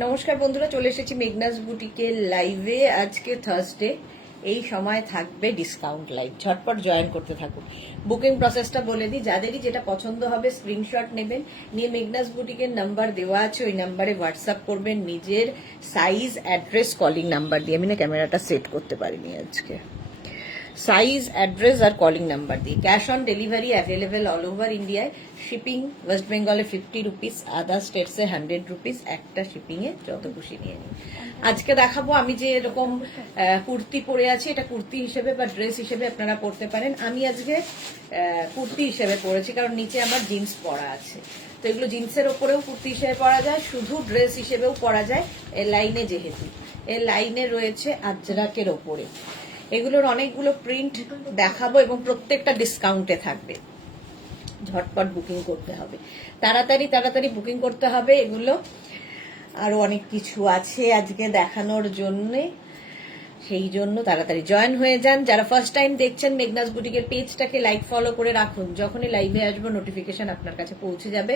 নমস্কার বন্ধুরা, চলে এসেছি মেঘনাস বুটিকের লাইভে। আজকে থার্সডে, এই সময় থাকবে ডিসকাউন্ট লাইভ। ঝটপট জয়েন করতে থাকুন। বুকিং প্রসেসটা বলে দিই, যাদেরই যেটা পছন্দ হবে স্ক্রিনশট নেবেন, নিয়ে মেঘনাস বুটিকের নাম্বার দেওয়া আছে, ওই নাম্বারে হোয়াটসঅ্যাপ করবেন নিজের সাইজ, অ্যাড্রেস, কলিং নাম্বার দিয়ে। আমি না ক্যামেরাটা সেট করতে পারিনি আজকে। সাইজ, অ্যাড্রেস আর কলিং নাম্বার দিয়ে। Cash on delivery available all over ইন্ডিয়ায়। শিপিং ওয়েস্ট বেঙ্গলে 50 রুপিস, আদার স্টেটসে 100 রুপিস। একটা শিপিংয়ে যত খুশি নিয়ে নিন। আজকে দেখাবো আমি যে এরকম কুর্তি পরে আছি, এটা কুর্তি হিসেবে বা ড্রেস হিসেবে আপনারা পরতে পারেন। আমি আজকে কুর্তি হিসেবে পরেছি, কারণ নিচে আমার জিন্স পরা আছে। তো এগুলো জিন্সের ওপরেও কুর্তি হিসেবে পরা যায়, শুধু ড্রেস হিসেবেও পরা যায়। এর লাইনে যেহেতু এর লাইনে রয়েছে আজরাকের ওপরে। এগুলোর অনেকগুলো প্রিন্ট দেখাবো এবং প্রত্যেকটা ডিসকাউন্টে থাকবে। ঝটপট বুকিং করতে হবে, তাড়াতাড়ি তাড়াতাড়ি বুকিং করতে হবে। এগুলো আরো অনেক কিছু আছে আজকে দেখানোর জন্য, সেই জন্য তাড়াতাড়ি জয়েন হয়ে যান। যারা ফার্স্ট টাইম দেখছেন মেঘনাস বুটিকের পেজটাকে লাইক ফলো করে রাখুন, যখনই লাইভে আসবো নোটিফিকেশন আপনার কাছে পৌঁছে যাবে।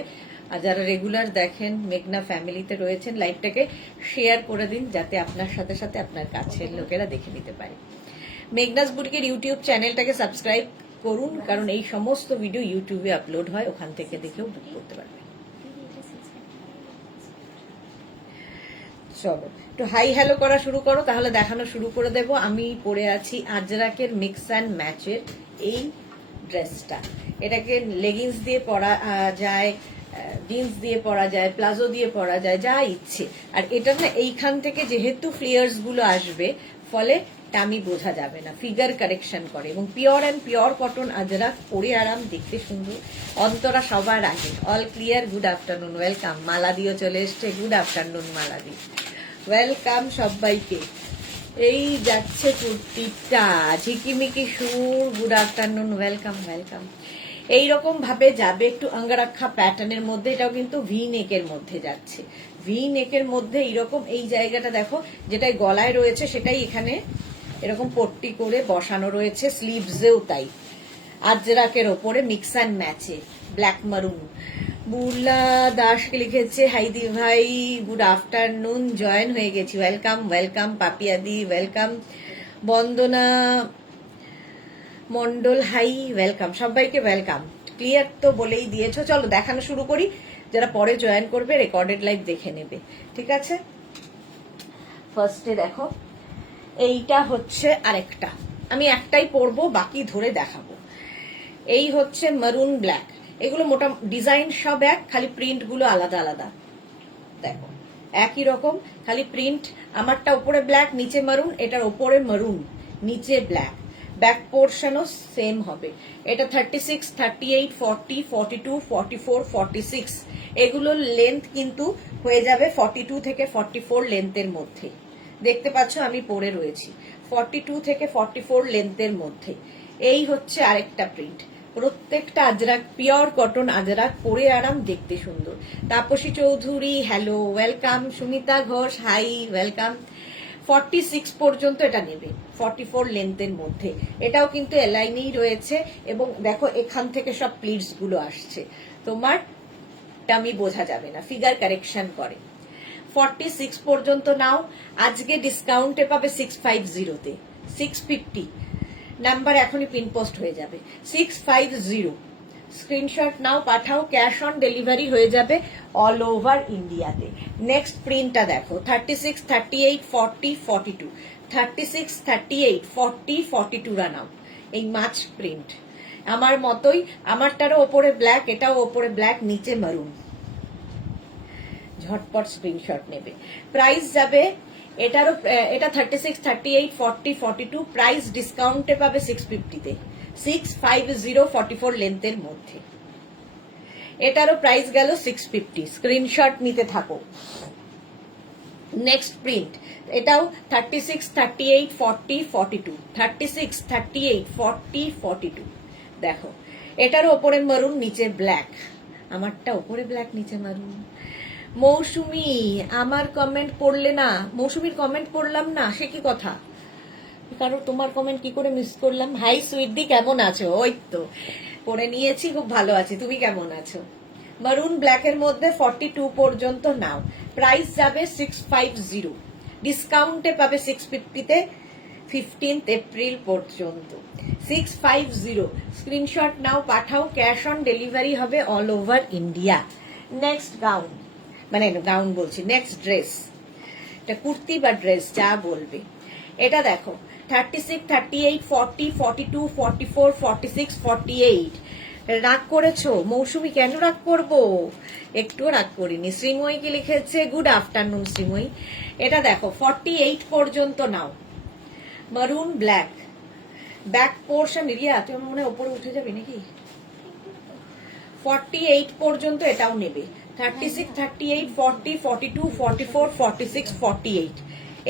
আর যারা রেগুলার দেখেন, মেঘনা ফ্যামিলিতে রয়েছেন, লাইভটাকে শেয়ার করে দিন, যাতে আপনার সাথে সাথে আপনার কাছের লোকেরা দেখে নিতে পারে। মেঘনাস বুটিকের ইউটিউব চ্যানেলটাকে সাবস্ক্রাইব করুন, কারণ এই সমস্ত ভিডিও ইউটিউবে আপলোড হয়, ওখান থেকে দেখেও বুক করতে পারবেন। চলো একটু হাই হ্যালো করা শুরু করো, তাহলে দেখানো শুরু করে দেব। আমি পরে আছি আজরাকের মিক্স অ্যান্ড ম্যাচের এই ড্রেসটা। এটাকে লেগিংস দিয়ে পরা যায়, জিন্স দিয়ে পরা যায়, প্লাজো দিয়ে পরা যায়, যা ইচ্ছে। আর এটা না এইখান থেকে যেহেতু ফ্লেয়ার্স গুলো আসবে, ফলে টামি বোঝা যাবে না, ফিগার কারেকশন করে। এবং pure and pure cotton ajrak, পরে আরাম, দেখতে সুন্দর। অন্তরা সবার আগে all clear, good afternoon, welcome. মালাদিও চলে এসছে, গুড আফটারনুন মালাদি, ওয়েলকাম সবাইকে। এই যাচ্ছে কুর্তিটা, ঝিকিমিকি সুর, গুড আফটারনুন, ওয়েলকাম ওয়েলকাম। এইরকম ভাবে যাবে, একটু অঙ্গরাক্ষা প্যাটার্নের মধ্যে। এটাও কিন্তু ভি নেকের মধ্যে যাচ্ছে। ভি নেকের মধ্যে এইরকম এই জায়গাটা দেখো, যেটাই গলায় রয়েছে সেটাই এখানে এরকম পট্টি করে বসানো রয়েছে, স্লিভসেও তাই। আজরাকের ওপরে মিক্স অ্যান্ড ম্যাচে ব্ল্যাক মারুন। বুলা দাসকে লিখেছে, হাইদি ভাই গুড আফটারনুন, জয়েন হয়ে গেছি, ওয়েলকাম ওয়েলকাম। পাপিয়াদি ওয়েলকাম। বন্দনা মন্ডল হাই, ওয়েলকাম সবাইকে, ওয়েলকাম। ক্লিয়ার তো বলেই দিয়েছো। চলো দেখানো শুরু করি। যারা পরে জয়েন করবে রেকর্ডেড লাইভ দেখে নেবে, ঠিক আছে। ফার্স্টে দেখো, এইটা হচ্ছে আরেকটা, আমি একটাই পরবো, বাকি ধরে দেখাবো। এই হচ্ছে মারুন ব্ল্যাক। এগুলো মোটা ডিজাইন সব এক, খালি প্রিন্ট গুলো আলাদা আলাদা। দেখো একই রকম, খালি প্রিন্ট। আমারটা উপরে ব্ল্যাক, নিচে মারুন, এটার উপরে মারুন, নিচে ব্ল্যাক। ব্যাক পোর্শনও সেম হবে। এটা 36, 38, 40, 42, 44, 46। এগুলোর লেন্থ কিন্তু হয়ে যাবে 42 থেকে 44 লেন্থের মধ্যে। দেখতে পাচ্ছ আমি পরে রয়েছি 42 থেকে 44 লেন্থের মধ্যে। এই হচ্ছে আরেকটা প্রিন্ট। প্রত্যেকটা আজরাক, পিওর কটন আজরাক, পরে আরাম, দেখতে সুন্দর। Tapasi Chowdhury hello, welcome. Sumita Ghosh hi, welcome. 46 পর্যন্ত এটা নেবে, 44 লেন্থের মধ্যে। এটাও কিন্তু এলাইনেই রয়েছে, এবং দেখো এখান থেকে সব প্লিটস গুলো আসছে, তোমার টামি বোঝা যাবে না, ফিগার কারেকশন করে। 46 পর্যন্ত নাও। আজকে ডিসকাউন্টে পাবে 650 তে, 650 নাম্বার এখনই পিন পোস্ট হয়ে যাবে, 650। স্ক্রিনশট নাও, পাঠাও। ক্যাশ অন ডেলিভারি হয়ে যাবে অল ওভার ইন্ডিয়াতে। নেক্সট প্রিন্টটা দেখো, 36, 38, 40, 42, 36, 38, 40, 42 নাও। এই মাছ প্রিন্ট আমার মতোই, আমারটারও ওপরে ব্ল্যাক, এটাও ওপরে ব্ল্যাক, নিচে মারুন। ঝটপট স্ক্রিনশট নেবে। প্রাইস যাবে এটারও, এটা 36, 38, 40, 42, প্রাইস ডিসকাউন্টে পাবে 650 তে, 650, 44 লেন্থের মধ্যে। এটারও প্রাইস গেল 650। স্ক্রিনশট নিতে থাকো। নেক্সট প্রিন্ট, এটাও 36, 38, 40, 42, 36, 38, 40, 42। দেখো এটারও ওপরে মারুন, নিচে ব্ল্যাক। আমারটা ওপরে ব্ল্যাক, নিচে মারুন। মৌসুমি আমার কমেন্ট পড়লে না, মৌসুমির কমেন্ট পড়লাম না, সে কি কথা? কারণ তোমার কমেন্ট কি করে মিস করলাম? হাই সুইটদি, কেমন আছো? ওই তো পড়ে নিয়েছি, খুব ভালো আছি, তুমি কেমন আছো? মারুন ব্ল্যাকের মধ্যে 42 পর্যন্ত নাও। প্রাইস যাবে 650, ডিসকাউন্টে পাবে 650-তে 15th এপ্রিল পর্যন্ত। 650 স্ক্রিনশট নাও, পাঠাও, ক্যাশ অন ডেলিভারি হবে all over India. Next gown, মানে গাউন বলছি, নেক্সট ড্রেস, এটা কুর্তি বা ড্রেস যা বলবে। এটা দেখো 36, 38, 40, 42, 44, 46, 48। রাগ করেছো মৌসুমি? কেন রাগ করবো, একটুও রাগ করিনি। শ্রীময়ী কি লিখেছে, গুড আফটারনুন শ্রীময়ী। এটা দেখো 48 পর্যন্ত নাও, মারুন ব্ল্যাক, ব্যাক পোর্শন। রিয়া তুমি মনে হয় ওপরে উঠে যাবে নাকি? 48 পর্যন্ত এটাও নেবে। 36, 38, 40, 42, 44, 46, 48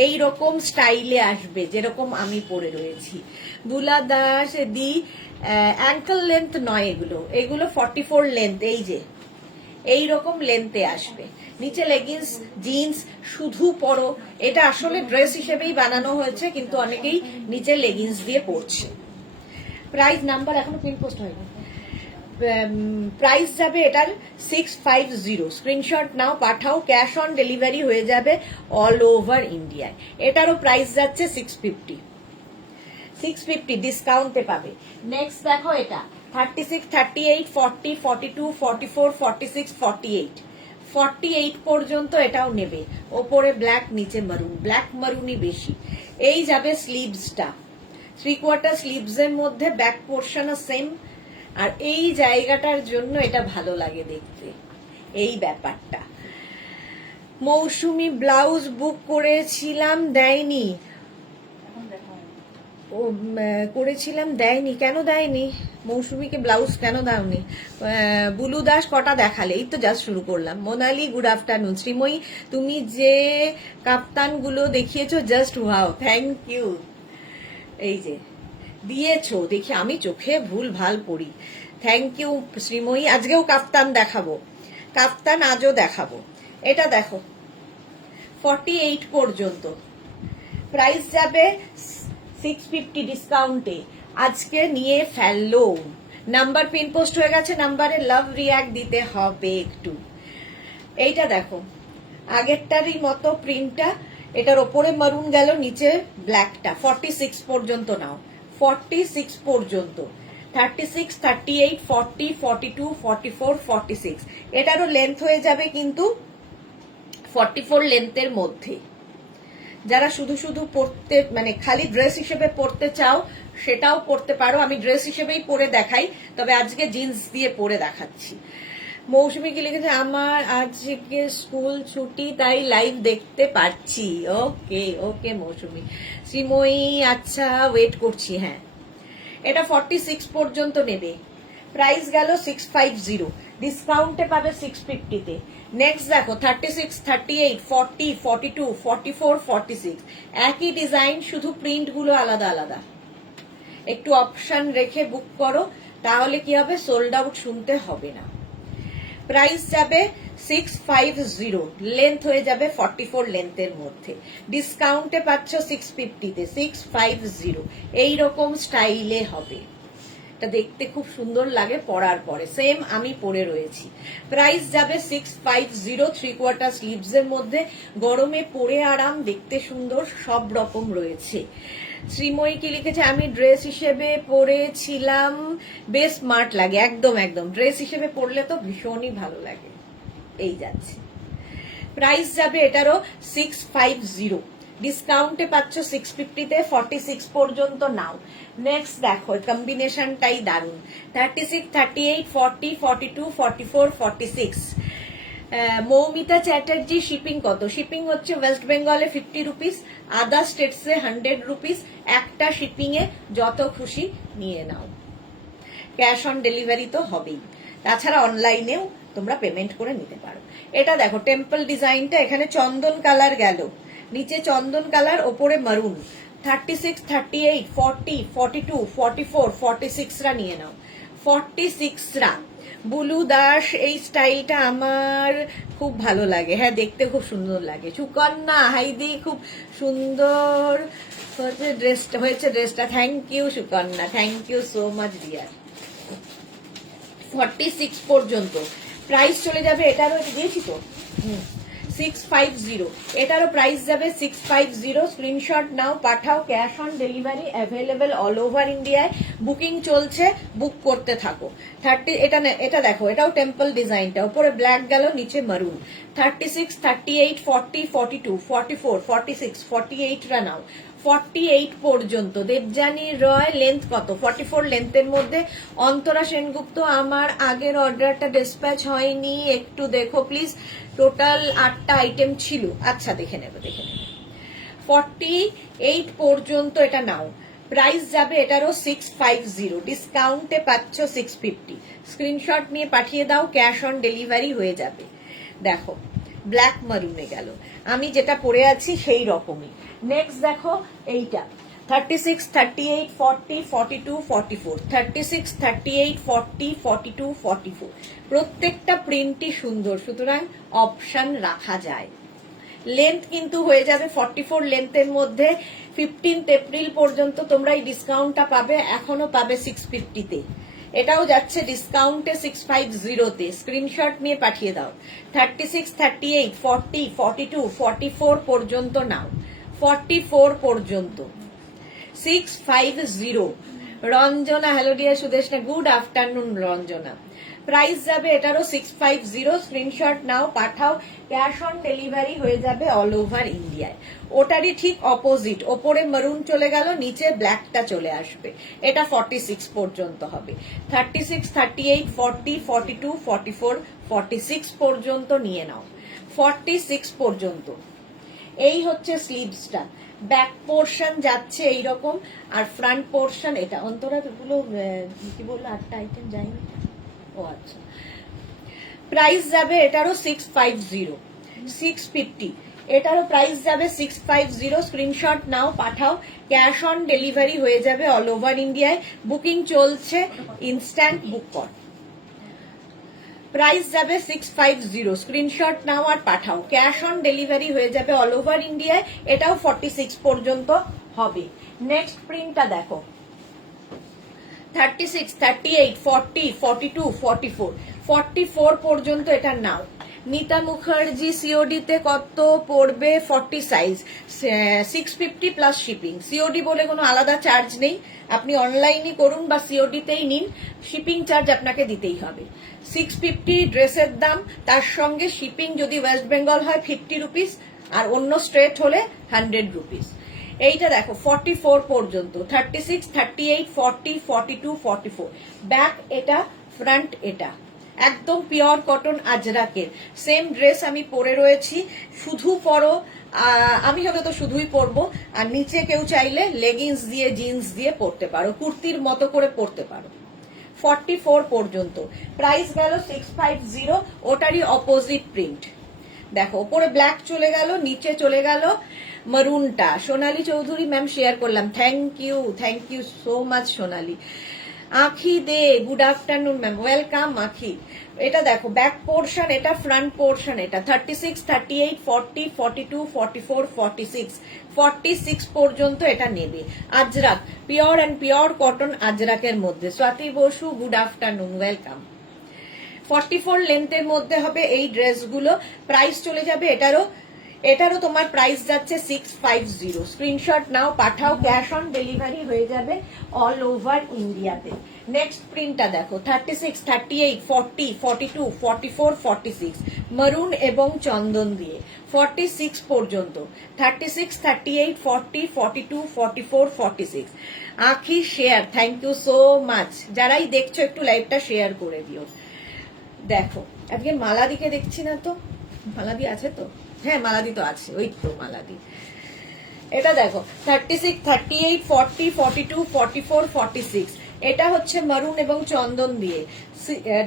এইরকম স্টাইলে আসবে যেরকম আমি পরে রয়েছি। বুলা দাস দি অ্যাঙ্কল লেন্থ নয়, এগুলো 44 লেন্থ, এই যে এইরকম লেন্থে আসবে। নিচে লেগিংস, জিন্স শুধু পরো। এটা আসলে ড্রেস হিসেবেই বানানো হয়েছে, কিন্তু অনেকেই নিচে লেগিংস দিয়ে পরছে। প্রাইস নাম্বার এখনো পিন পোস্ট হয়নি। প্রাইস যাবে এটার 650, স্ক্রিনশট নাও, পাঠাও, ক্যাশ অন ডেলিভারি হয়ে যাবে অল ওভার ইন্ডিয়ায়। এটারও প্রাইস যাচ্ছে 650 ডিসকাউন্টে পাবে। নেক্সট দেখো এটা 36, 38, 40, 42, 44, 46, 48 48 পর্যন্ত এটাও নেবে। ওপরে ব্ল্যাক, নিচে মারুন, ব্ল্যাক মারুনই বেশি। এই যাবে স্লিভসটা, 3/4 স্লিভস এর মধ্যে, ব্যাক পোর্শন সেম। আর এই জায়গাটার জন্য এটা ভালো লাগে দেখতে, এই ব্যাপারটা। মৌসুমি ব্লাউজ বুক করেছিলাম দেয়নি, ও করেছিলাম দেয়নি, কেন দেয়নি? মৌসুমীকে ব্লাউজ কেন দাওনি? বুলু দাস কটা দেখালে? এই তো জাস্ট শুরু করলাম। Monali good afternoon. শ্রীময়ী তুমি যে কাপ্তানগুলো দেখিয়েছো জাস্ট ওয়াও, থ্যাংক ইউ। এই যে দিয়েছো, দেখি আমি চোখে ভুল ভাল পড়ি। Thank you Srimoyee. আজকেও কাপ্তান দেখাবো, কাপ্তান আজও দেখাবো। এটা দেখো 48 পর্যন্ত, প্রাইস যাবে 650 ডিসকাউন্টে। আজকে নিয়ে ফেললো, নাম্বার পিন পোস্ট হয়ে গেছে, নাম্বারে লাভ রিয়াক্ট দিতে হবে একটু। এইটা দেখো আগেরটারই মতো প্রিন্টটা, এটার ওপরে মারুন গেল, নিচে ব্ল্যাকটা। 46 পর্যন্ত নাও, 46 পর্যন্ত। 36, 38, 40, 42, 44, 46 এটারও লেন্থ হয়ে যাবে কিন্তু 44 লেন্থের মধ্যে। যারা শুধু শুধু পড়তে, মানে খালি ড্রেস হিসেবে পড়তে চাও সেটাও পড়তে পারো। আমি ড্রেস হিসেবেই পরে দেখাই, তবে আজকে জিন্স দিয়ে পরে দেখাচ্ছি। মৌসুমী কি লিখেছে, আমার আজকে স্কুল ছুটি তাই লাইভ দেখতে পাচ্ছি। ওকে ওকে মৌসুমী। শ্রীময়ী আচ্ছা ওয়েট করছি। হ্যাঁ এটা 46 পর্যন্ত নেবে, প্রাইস গেল 650, ডিসকাউন্টে পাবে 650-তে। নেক্সট দেখো 36, 38, 40, 42, 44, 46 একই ডিজাইন, শুধু প্রিন্ট গুলো আলাদা আলাদা। একটু অপশন রেখে বুক করো, তাহলে কি হবে, সোল্ড আউট শুনতে হবে না। প্রাইস যাবে 650, লেন্থ হয়ে যাবে 44 লেন্থের মধ্যে, ডিসকাউন্টে পাচ্ছ 650-তে। 650 এইরকম স্টাইলে হবে, এটা দেখতে খুব সুন্দর লাগে পরার পরে, সেম আমি পরে রয়েছি। প্রাইস যাবে 650, 3/4 স্লিভস এর মধ্যে, গরমে পরে আরাম, দেখতে সুন্দর, সব রকম রয়েছে। শ্রীময়ী কি লিখেছে, আমি ড্রেস হিসেবে পরেছিলাম, বেশ স্মার্ট লাগে। একদম একদম ড্রেস হিসেবে পরলে তো ভীষণই ভালো লাগে। এই যাচ্ছে, প্রাইস যাবে এটারও 650, ডিসকাউন্টে পাচ্ছ 650-তে। 46 পর্যন্ত নাও। নেক্সট দেখো কম্বিনেশনটাই দারুন। 36, 38, 40, 42, 44, 46 মৌমিতা চ্যাটার্জি শিপিং কত? শিপিং হচ্ছে ওয়েস্ট বেঙ্গলে 50 রুপিস, আদার স্টেটসে 100 রুপিস। একটা শিপিং এ যত খুশি নিয়ে নাও, ক্যাশ অন ডেলিভারি তো হবেই, তাছাড়া অনলাইনেও তোমরা পেমেন্ট করে নিতে পারো। এটা দেখো টেম্পল ডিজাইনটা, এখানে চন্দন কালার গেল, নিচে চন্দন কালার, ওপরে মারুন। 36, 38, 40, 42, 44, 46রা নিয়ে নাও। 46রা বুলু দাস, এই স্টাইলটা আমার খুব ভালো লাগে। হ্যাঁ দেখতে খুব সুন্দর লাগে। সুকন্যা হাইদি খুব সুন্দর ড্রেসটা। Thank you Sukanya, thank you so much dear. 46 পর্যন্ত প্রাইস চলে যাবে, এটারও দিয়েছি তো, 650, এটারও প্রাইস যাবে 650। স্ক্রিনশট নাও, পাঠাও, cash on delivery available all over ইন্ডিয়ায়, বুকিং চলছে, বুক করতে থাকো। 30, এটা দেখো, এটাও টেম্পল ডিজাইনটা, উপরে ব্ল্যাক গেল, নিচে মারুন। 36, 38, 40, 42, 44, 46, 48রা নাও, 48 পর্যন্ত। দেবযানী রয় লেন্থ কত? 44 লেন্থের মধ্যে। অন্তরা সেনগুপ্ত, আমার আগের অর্ডারটা ডিসপ্যাচ হয়নি, একটু দেখো প্লিজ। টোটাল 8টা আইটেম ছিল। আচ্ছা, দেখে নেব। 48 পর্যন্ত এটা নাও, প্রাইস যাবে এটারও 650, ডিসকাউন্টে পাচ্ছ 650। স্ক্রিনশট নিয়ে পাঠিয়ে দাও, ক্যাশ অন ডেলিভারি হয়ে যাবে। দেখো, ব্ল্যাক মারুনে গেল, আমি যেটা পরে আছি সেই রকমই। নেক্সট দেখো এইটা, 36, 38, 40, 42, 44, 36, 38, 40, 42, 44। প্রত্যেকটা প্রিন্টই সুন্দর, সুতরাং অপশন রাখা যায়। লেন্থ কিন্তু হয়ে যাবে 44 লেন্থের মধ্যে। 15 এপ্রিল পর্যন্ত তোমরা এই ডিসকাউন্টটা পাবে, এখনো পাবে 650-তে। এটাও যাচ্ছে ডিসকাউন্টে 650-তে। স্ক্রিনশট নিয়ে পাঠিয়ে দাও। 36, 38, 40, 42, 44 পর্যন্ত নাও, 44 পর্যন্ত 650। Ranjana, hello dear Sudeshna, good afternoon Ranjana. Price যাবে এটারও 650। স্ক্রিনশট নাও, পাঠাও, ক্যাশ অন ডেলিভারি হয়ে যাবে অল ওভার ইন্ডিয়ায়। ওটারই ঠিক অপোজিট, ওপরে মারুন চলে গেল, নিচে ব্ল্যাকটা চলে আসবে। এটা 46 পর্যন্ত হবে। 36, 38, 40, 42, 44, 46 পর্যন্ত নিয়ে নাও, 46 পর্যন্ত। এই হচ্ছে স্লিভসটা, ব্যাক পোর্শন যাচ্ছে এইরকম, আর ফ্রন্ট পোর্শন এটা। অন্তরা গুলো কি বললো, 8টা আইটেম যায়নি। ও আচ্ছা, প্রাইস যাবে এটারও 650, 650। এটারও প্রাইস যাবে 650। স্ক্রিনশট নাও, পাঠাও, ক্যাশ অন ডেলিভারি হয়ে যাবে অল ওভার ইন্ডিয়ায়, বুকিং চলছে, ইনস্ট্যান্ট বুক কর। প্রাইস যাবে 650। স্ক্রিনশট নাও আর পাঠাও, ক্যাশ অন ডেলিভারি হয়ে যাবে অল ওভার ইন্ডিয়ায়। এটাও 46 পর্যন্ত হবে। নেক্সট প্রিন্টটা দেখো, 36, 38, 40, 42, 44, 44 পর্যন্ত এটা নাও। মিতা মুখার্জি, সিওডি তে কত পড়বে? 40 সাইজ, 650 প্লাস শিপিং। সিওডি বলে কোনো আলাদা চার্জ নেই, আপনি অনলাইনে করুন বা সিওডি তেই নিন, শিপিং চার্জ আপনাকে দিতেই হবে। 650 ড্রেসের দাম, তার সঙ্গে শিপিং যদি ওয়েস্ট বেঙ্গল হয় 50 রুপিস, আর অন্য স্টেট হলে 100 রুপিস। এইটা দেখো 44 পর্যন্ত, 36, 38, 40, 42, 44। ব্যাক এটা, ফ্রন্ট এটা, একদম পিওর কটন আজরাকের। সেম ড্রেস আমি পরে রয়েছি, শুধু পরো, আমি হলে তো শুধুই পরবো, আর নিচে কেউ চাইলে লেগিংস দিয়ে, জিন্স দিয়ে পরতে পারো, কুর্তির মতো করে পরতে পারো। 44 পর্যন্ত প্রাইস গেল 650। ওটারই অপোজিট প্রিন্ট দেখো, উপরে ব্ল্যাক চলে গেল, নিচে চলে গেল মারুনটা। সোনালী চৌধুরী ম্যাম শেয়ার করলাম, থ্যাংক ইউ সো মাচ সোনালী। আখি দে, গুড আফটারনুন ম্যাম, ওয়েলকাম আখি। এটা দেখো ব্যাক পোর্শন, এটা ফ্রন্ট পোর্শন। এটা 36, 38, 40, 42, 44, 46, 46 পর্যন্ত এটা নেবে। Ajrak, pure and pure cotton আজরাকের মধ্যে। Swati Basu, good afternoon, welcome. 44 লেন্থের মধ্যে হবে এই ড্রেসগুলো। প্রাইস চলে যাবে এটারও তোমার প্রাইস যাচ্ছে 650। স্ক্রিনশট নাও, পাঠাও, ক্যাশ অন ডেলিভারি হয়ে যাবে অল ওভার ইন্ডিয়াতে। নেক্সট প্রিন্টটা দেখো, 36, 38, 40, 42, 44, 46, মারুন এবং চন্দন দিয়ে 46 পর্যন্ত। 36, 38, 40, 42, 44, 46। Akhi share, thank you so much. যারাই দেখছো একটু লাইভটা শেয়ার করে দিও। দেখো, আজকে মালাদিকে দেখছি না তো, মালাদি আছে তো? হ্যাঁ, মালাদি তো আছে, ওই তো মালাদি। এটা দেখো 36, 38, 40, 42, 44, 46। এটা হচ্ছে মারুন এবং চন্দন দিয়ে,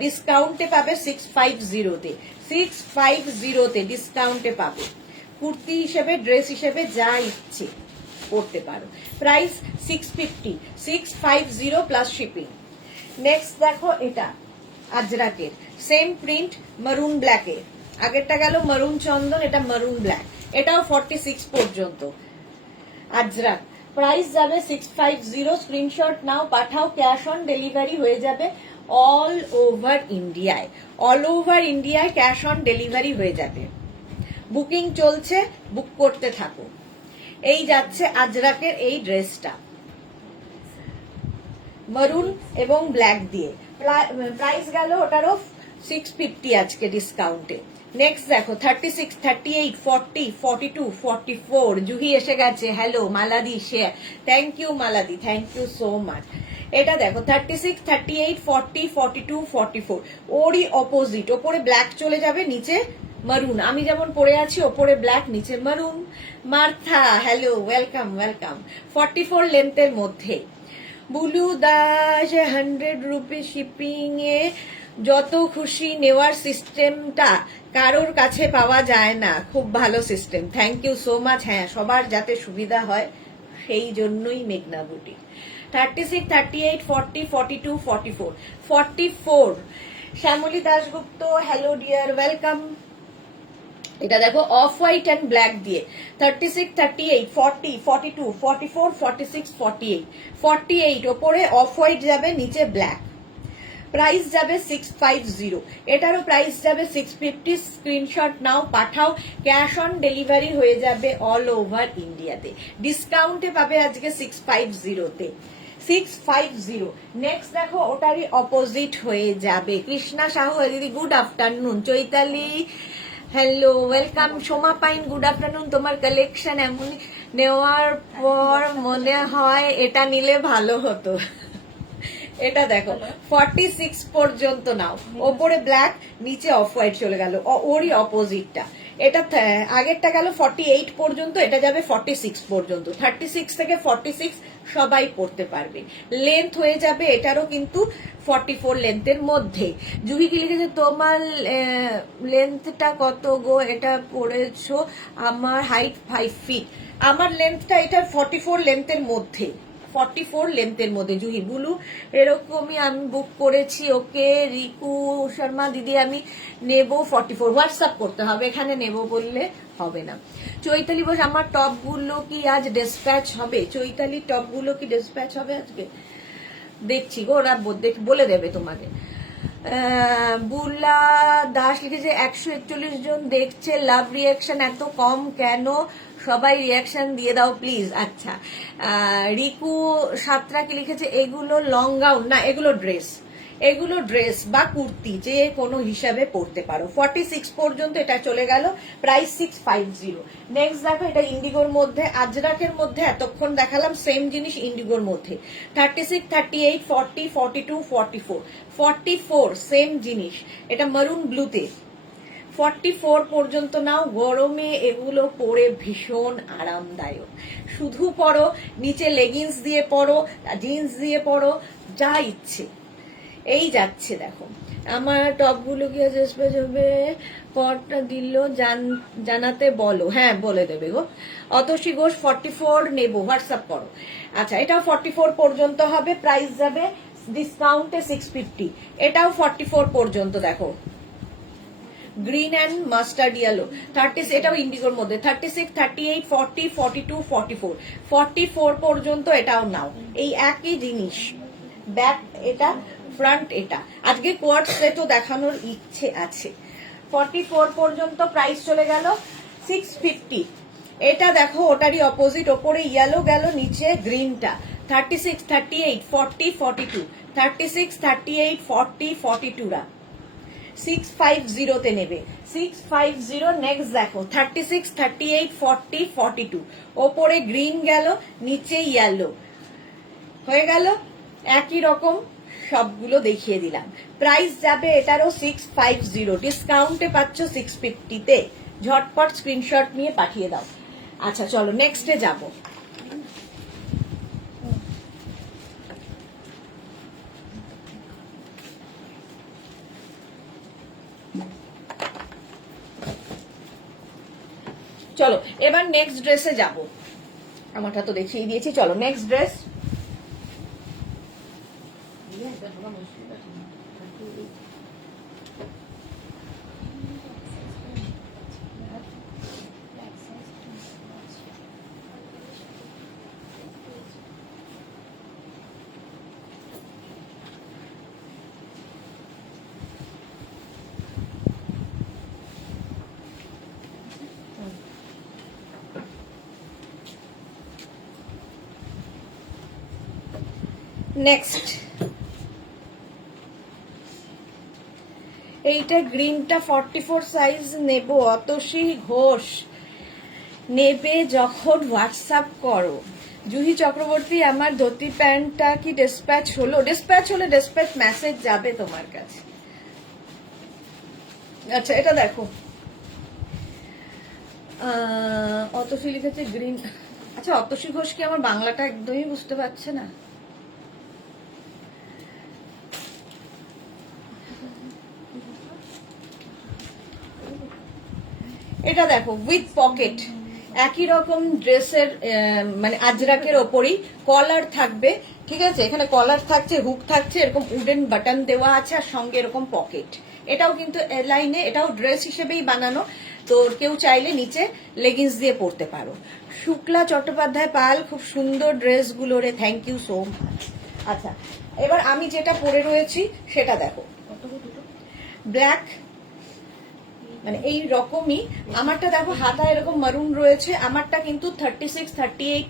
ডিসকাউন্টে পাবে 650-তে। 650-তে ডিসকাউন্টে পাবে। কুর্তি হিসেবে, ড্রেস হিসেবে যা ইচ্ছে পড়তে পারো। Price 650, 650 plus shipping. নেক্সট দেখো, এটা আজরাকের সেম প্রিন্ট, মারুন ব্ল্যাকে। আগেরটা গেল মারুন চন্দন, এটা মারুন ব্ল্যাক। এটাও 46 পর্যন্ত আজরাক। প্রাইস যাবে 650। স্ক্রিনশট নাও, পাঠাও, ক্যাশ অন ডেলিভারি হয়ে যাবে অল ওভার ইন্ডিয়ায়। অল ওভার ইন্ডিয়ায় ক্যাশ অন ডেলিভারি হয়ে যাবে। বুকিং চলছে, বুক করতে থাকো। এই যাচ্ছে আজরাকের এই ড্রেসটা মারুন এবং ব্ল্যাক দিয়ে, প্রাইস গেল ওটারও 650 আজকে ডিসকাউন্টে। নেক্সট দেখো 36, 38, 40, 42, 44, জুহি এসে গেছে। হ্যালো মালাদি, শেয়ার, থ্যাংক ইউ মালাদি, থ্যাংক ইউ সো মাচ। এটা দেখো 36, 38, 40, 42, 44, ওরই অপোজিট, ওপরে ব্ল্যাক চলে যাবে, নিচে মারুন। আমি যেমন পরে আছি, ওপরে ব্ল্যাক, নিচে মারুন। Martha, hello, welcome welcome. 44 লেন্থের মধ্যে বুলু দাস 100 রুপি শিপিং এ, যত খুশি নেওয়ার সিস্টেমটা কারোর কাছে পাওয়া যায় না, খুব ভালো system, thank you so much. হ্যাঁ, সবার যাতে সুবিধা হয় সেই জন্যই মেঘনা বুটি। 36, 38, 40, 42, 44, 44 Shyamali Dasgupta, hello dear, welcome. এটা দেখো অফ হোয়াইট এন্ড ব্ল্যাক দিয়ে 36, 38, 40, 42, 44, 46, 48, 48 ওপরে অফ হোয়াইট যাবে, নিচে ব্ল্যাক, প্রাইস যাবে 650, এটারও প্রাইস যাবে 650। স্ক্রিনশট নাও, পাঠাও, ক্যাশ অন ডেলিভারি হয়ে যাবে অল ওভার ইন্ডিয়াতে। ডিসকাউন্টে পাবে আজকে 650-তে, 650। নেক্সট দেখো ওটারই অপোজিট হয়ে যাবে কৃষ্ণা সাহু, দিদি good afternoon. Chaitali, hello, welcome. Soma pine, good afternoon. তোমার কালেকশন এমনই নেওয়ার পর মনে হয় এটা নিলে ভালো হতো। এটা দেখো 46 পর্যন্ত নাও, ওপরে ব্ল্যাক, নিচে অফ হোয়াইট চলে গেল, ওরই অপোজিটটা। এটা আগেরটা গেল 48 পর্যন্ত, এটা যাবে 46 পর্যন্ত। 36 থেকে 46 সবাই পড়তে পারবে। লেন্থ হয়ে যাবে এটারও কিন্তু 44 লেন্থের মধ্যে। জুহি কি লিখেছে, তোমার লেন্থটা কত গো? এটা পড়েছো, আমার হাইট 5 ফিট। আমার লেন্থটা এটা 44 লেন্থের মধ্যে, 44 লেন্থের মধ্যে। জুহি, বুলু এরকমই আমি বুক করেছি, ওকে। রিকু শর্মা, দিদি আমি নেব 44, হোয়াটসঅ্যাপ করতে হবে, এখানে নেব বললে হবে না। চৈতালি বোস, আমার টপ গুলো কি আজ ডিসপ্যাচ হবে? চৈতালি, টপ গুলো কি ডিসপ্যাচ হবে আজকে? দেখছি গো, ওরা বলে দেবে তোমাকে। বুলা দাস লিখেছে 141 জন দেখছে, লাভ রিয়াকশন এত কম কেন? সবাই রিয়াকশন দিয়ে দাও প্লিজ। আচ্ছা, রিকু সাতরা কি লিখেছে, এগুলো লং গাউন না, এগুলো ড্রেস, এগুলো ড্রেস বা কুর্তি, যে কোনো হিসাবে পরতে পারো। 46 পর্যন্ত এটা চলে গেল, প্রাইস 650। নেক্সট দেখো, এটা ইন্ডিগোর মধ্যে, আজরাকের মধ্যে এতক্ষণ দেখালাম, সেম জিনিস ইন্ডিগোর মধ্যে। 36, 38, 40, 42, 44, 44 সেম জিনিস, এটা মারুন ব্লুতে। 44 পর্যন্ত নাও, গরমে এগুলো পরে ভীষণ আরামদায়ক। শুধু পরো, নিচে লেগিংস দিয়ে পরো, জিন্স দিয়ে পরো, যা ইচ্ছে। এই যাচ্ছে দেখো, আমার টপগুলো কি ডিসপ্যাচ হবে? কটা দিল জানাতে বলো। হ্যাঁ, বলে দেবে গো। অতসী ঘোষ, 44 নেব, হোয়াটসঅ্যাপ করো। আচ্ছা, এটাও 44 পর্যন্ত হবে, প্রাইস যাবে ডিসকাউন্টে 650। এটাও 44 পর্যন্ত। দেখো গ্রিন অ্যান্ড মাস্টার্ড ইয়েলো, 30, এটাও ইন্ডিগোর মধ্যে। 36, 38, 40, 42, 44, 44 পর্যন্ত এটাও নাও। এই একই জিনিস, ব্যাক এটা, ফ্রন্ট এটা। আজকে কোয়ার্ড সেটও দেখানোর ইচ্ছে আছে। 44 পর্যন্ত প্রাইস চলে গেল 650। এটা দেখো ওটারই অপোজিট, ওপরে ইয়েলো গেল, নিচে গ্রিনটা। 36, 38, 40, 42, 36, 38, 40, 42 রা 650 তে নেবে, 650। নেক্সট দেখো 36, 38, 40, 42, ওপরে গ্রিন গেল, নিচে ইয়েলো হয়ে গেল, একই রকম সবগুলো দেখিয়ে দিলাম। প্রাইস যাবে এটারও 650, ডিসকাউন্টে পাচ্ছ 650-তে। ঝটপট স্ক্রিনশট নিয়ে পাঠিয়ে দাও। আচ্ছা চলো নেক্সটে যাব। চলো এবার নেক্সট ড্রেসে যাব, আমারটা তো দেখিয়ে দিয়েছি। চলো নেক্সট ড্রেস। নেক্সট এইটা গ্রিনটা 44 সাইজ নেব, অতসী ঘোষ নেবে যখন হোয়াটসঅ্যাপ করো। জুহি চক্রবর্তী, আমার ধুতি প্যান্টটা কি ডিসপ্যাচ হলো? ডিসপ্যাচ হলে ডিসপ্যাচ মেসেজ যাবে তোমার কাছে। আচ্ছা এটা দেখো, অতসী লিখেছে গ্রিন। আচ্ছা অতসী ঘোষ কি আমার বাংলাটা একদমই বুঝতে পারছে না? এটা দেখো উইথ পকেট, একই রকম ড্রেসের মানে আজরাকের ওপরই কলার থাকবে, ঠিক আছে? এখানে কলার থাকছে, হুক থাকছে, এরকম উডেন বাটন দেওয়া আছে, আর সঙ্গে এরকম পকেট। এটাও কিন্তু লাইনে, এটাও ড্রেস হিসেবেই বানানো, তো কেউ চাইলে নিচে লেগিংস দিয়ে পরতে পারো। শুক্লা চট্টোপাধ্যায় পাল, খুব সুন্দর ড্রেসগুলো রে, থ্যাংক ইউ সো মাচ। আচ্ছা এবার আমি যেটা পরে রয়েছি সেটা দেখো, ব্ল্যাক মানে এই রকমই আমারটা দেখো, হাতা এরকম মারুন রয়েছে, আমারটা কিন্তু 36 38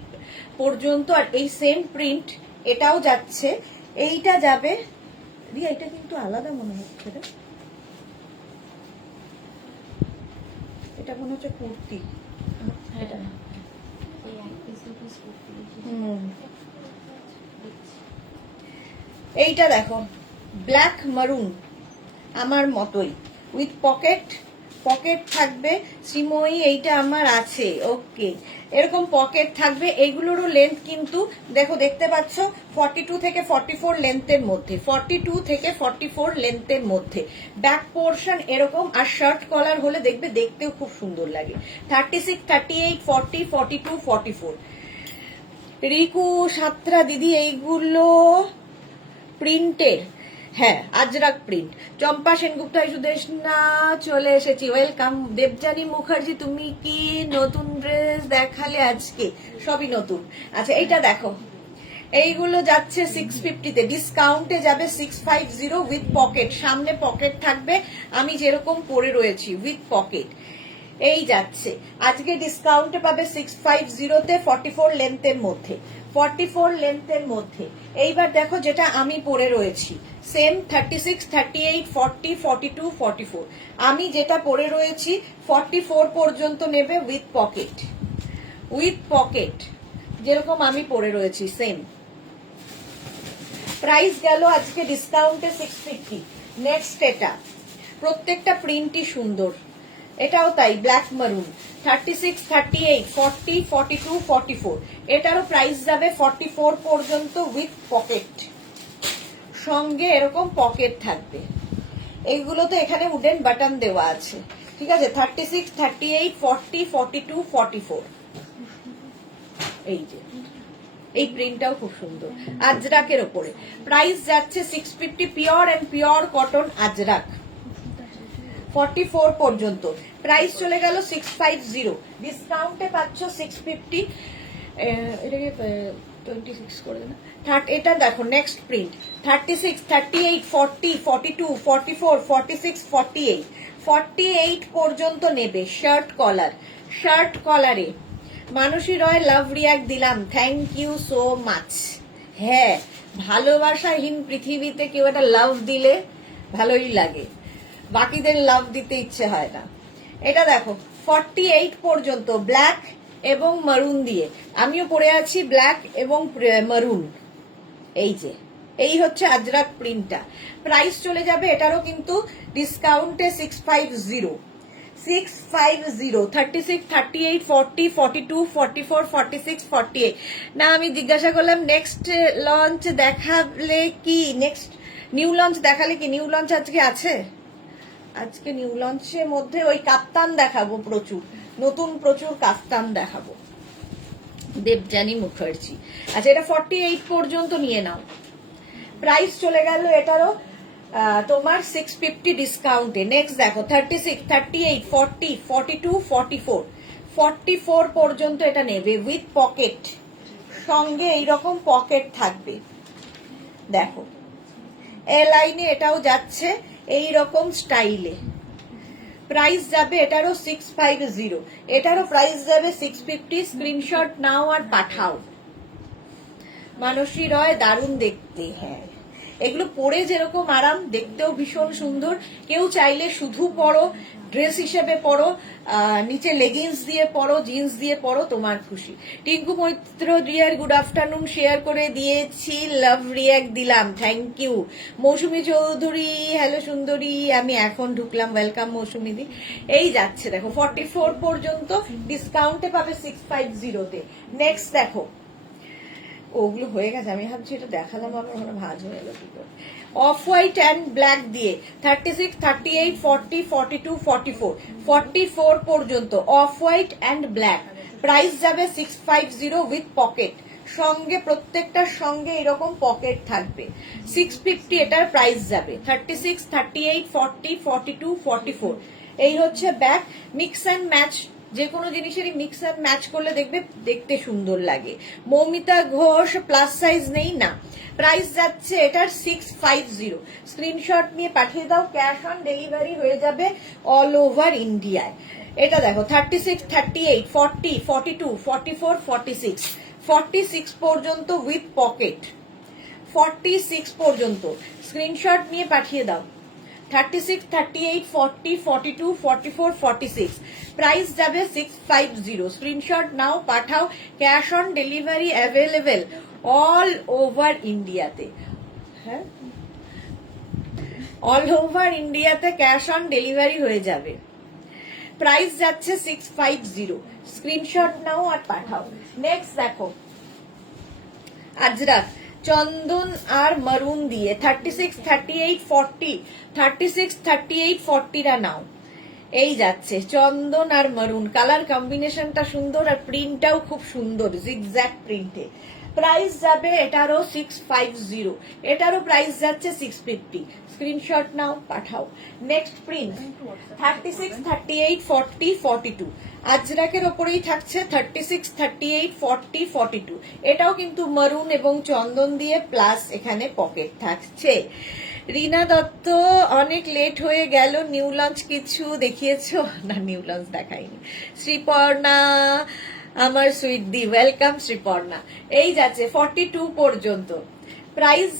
পর্যন্ত, আর এই সেম প্রিন্ট এটাও যাচ্ছে, এইটা যাবে। রিয়া এটা কিন্তু আলাদা মনে হচ্ছে রে, এটা মনে হচ্ছে কুর্তি। এইটা দেখো ব্ল্যাক মারুন আমার মতোই, উইথ পকেট, পকেট থাকবে। শ্রীময়ী এইটা আমার আছে, ওকে, এরকম পকেট থাকবে। এইগুলোরও লেন্থ কিন্তু দেখো, দেখতে পাচ্ছ 42 থেকে 44 লেন্থের মধ্যে, 42 থেকে 44 লেন্থের মধ্যে। ব্যাক পোর্শন এরকম, আর শার্ট কলার হলে দেখবে দেখতেও খুব সুন্দর লাগে। 36 38 40 42 44। রিকু সাতরা দিদি, এইগুলো প্রিন্টের, হ্যাঁ আজরাক প্রিন্ট। চম্পা সেনগুপ্ত সুদেশনা চলে এসেছি, ওয়েলকাম। দেবজানী মুখার্জি, তুমি কি নতুন ড্রেস দেখালে আজকে? সবই নতুন। আচ্ছা এইটা দেখো, এইগুলো যাচ্ছে 650 তে, ডিসকাউন্টে যাবে 650 উইথ পকেট, সামনে পকেট থাকবে, আমি যেরকম পরে রয়েছি উইথ পকেট। এই যাচ্ছে আজকে ডিসকাউন্টে পাবে 650 তে, 44 লেন্থের মধ্যে, 44 লেন্থের মধ্যে। এইবার দেখো যেটা আমি পরে রয়েছি, সেম 36 38 40 42 44। আমি যেটা পরে রয়েছি 44 পর্যন্ত নেবে উইথ পকেট, উইথ পকেট যেরকম আমি পরে রয়েছি সেম। প্রাইস গেল আজকে ডিসকাউন্টে 650। নেক্সট এটা, প্রত্যেকটা প্রিন্টই সুন্দর, এটাও তাই, ব্ল্যাক মারুন, 36 38 40 42 44। এটারও প্রাইস যাবে 44 পর্যন্ত উইথ পকেট, সঙ্গে এরকম পকেট থাকবে। এইগুলো তো এখানে উডেন বাটন দেওয়া আছে, ঠিক আছে? 36 38 40 42 44। এই যে এই প্রিন্টটাও খুব সুন্দর, আজরাকের ওপরে। প্রাইস যাচ্ছে 650, pure and pure cotton Ajrakh, 44 পর্যন্ত। প্রাইস চলে গেল 650, ডিসকাউন্টে পাচ্ছ 650। এটাকে 26 করে দেন। এটা দেখো নেক্সট প্রিন্ট, 36 38 40 42 44 46 48। 48 পর্যন্ত নেবে। শার্ট কলার, শার্ট কলারে মানসী রয় লাভ রিয়াক্ট দিলাম, থ্যাংক ইউ সো মাচ। হ্যাঁ, ভালোবাসাহীন পৃথিবীতে কেউ একটা লাভ দিলে ভালোই লাগে, বাকিদের লাভ দিতে ইচ্ছে হয় না। এটা দেখো 48 পর্যন্ত, ব্ল্যাক এবং মারুন দিয়ে, আমিও পরে আছি ব্ল্যাক এবং মারুন। এই যে এই হচ্ছে আজরাক প্রিন্টটা। প্রাইস চলে যাবে এটারও কিন্তু ডিসকাউন্টে 650, 650, 36 38 40 42 44 46 48। না আমি জিজ্ঞাসা করলাম নেক্সট লঞ্চ দেখালে কি, নেক্সট নিউ লঞ্চ দেখালে কি? নিউ লঞ্চ আজকে আছে, আজকে নিউ লঞ্চের মধ্যে ওই কাপ্তান দেখাবো, প্রচুর নতুন প্রচুর কাপ্তান দেখাবো। দেবজানী মুখার্জি, আচ্ছা এটা 48 পর্যন্ত নিয়ে নাও। প্রাইস চলে গেল এটারও তোমার 650 ডিসকাউন্টে। নেক্সট দেখো 36 38 40 42 44। 44 পর্যন্ত এটা নেবে উইথ পকেট, সঙ্গে এইরকম পকেট থাকবে। দেখো এ লাইনে এটাও যাচ্ছে এই রকম স্টাইলে। প্রাইস যাবে এটারও 650, এটারও প্রাইস যাবে 650। স্ক্রিনশট নাও আর পাঠাও। মানসী রয় দারুণ দেখতে। হ্যাঁ, এগুলো পরে যেরকম আরাম, দেখতেও ভীষণ সুন্দর। কেউ চাইলে শুধু পরো, ড্রেস হিসেবে পরো, নিচে লেগিংস দিয়ে পরো, জিন্স দিয়ে পরো, তোমার খুশি। Tinku Maitra dear good afternoon share করে দিয়েছি, লাভ রিয়াক্ট দিলাম, thank you. Mousumi Chowdhury hello সুন্দরী, আমি এখন ঢুকলাম, ওয়েলকাম মৌসুমী দি। এই যাচ্ছে দেখো 44 পর্যন্ত ডিসকাউন্টে পাবে 650-তে। নেক্সট দেখো, ওগুলো হয়ে গেছে, আমি ভাবছি এটা দেখালাম আমার ওখানে ভাঁজ হয়ে গেল কি করে। অফ হোয়াইট অ্যান্ড ব্ল্যাক দিয়ে 36, 38, 40, 42, 44, 44 পর্যন্ত off white and black. Price যাবে 650 উইথ পকেট, সঙ্গে প্রত্যেকটার সঙ্গে এরকম পকেট থাকবে। 650 এটার প্রাইস যাবে। 36, 38, 40, 42, 44 এই হচ্ছে ব্যাক। মিক্স অ্যান্ড ম্যাচ, যে কোনো জিনিসেরই মিক্স অ্যান্ড ম্যাচ করলে দেখবে দেখতে সুন্দর লাগে। মৌমিতা ঘোষ প্লাস সাইজ নেই না, প্রাইস যাচ্ছে এটার 650। স্ক্রিনশট নিয়ে পাঠিয়ে দাও, ক্যাশ অন ডেলিভারি হয়ে যাবে অল ওভার ইন্ডিয়ায়। এটা দেখো 36, 38, 40, 42, 44, 46, 46 পর্যন্ত উইথ পকেট, 46 পর্যন্ত স্ক্রিনশট নিয়ে পাঠিয়ে দাও। 36, 38, 40, 42, 44, 46 প্রাইস যাবে 650। স্ক্রিনশট নাও, পাঠাও, cash on delivery available all over ইন্ডিয়াতে। হ্যাঁ, অল ওভার ইন্ডিয়াতে ক্যাশ অন ডেলিভারি হয়ে যাবে। প্রাইস যাচ্ছে 650, স্ক্রিনশট নাও আর পাঠাও। নেক্সট দেখো আজরাক চন্দন আর মারুন দিয়ে 36, 38, 40, 36, 38, 40 রা নাও। এই যাচ্ছে চন্দন আর মারুন, কালার কম্বিনেশনটা সুন্দর আর প্রিন্টটাও খুব সুন্দর, জিগজ্যাগ প্রিন্টে। প্রাইস যাবে এটারও 650, এটারও প্রাইস যাচ্ছে 650। স্ক্রিনশট নাও, পাঠাও। নেক্সট প্রিন্ট 36, 38, 40, 42 আজরাকের ওপরেই থাকছে 36, 38, 40, 42। এটাও কিন্তু মারুন এবং চন্দন দিয়ে, প্লাস এখানে পকেট থাকছে। রিনা দত্ত অনেক লেট হয়ে গেল, নিউ লঞ্চ কিছু দেখিয়েছো না? নিউ লঞ্চ দেখাইনি। শ্রীপর্ণা আমার সুইট দি, ওয়েলকাম শ্রীপর্ণা। এই যাচ্ছে 42 পর্যন্ত, প্রাইস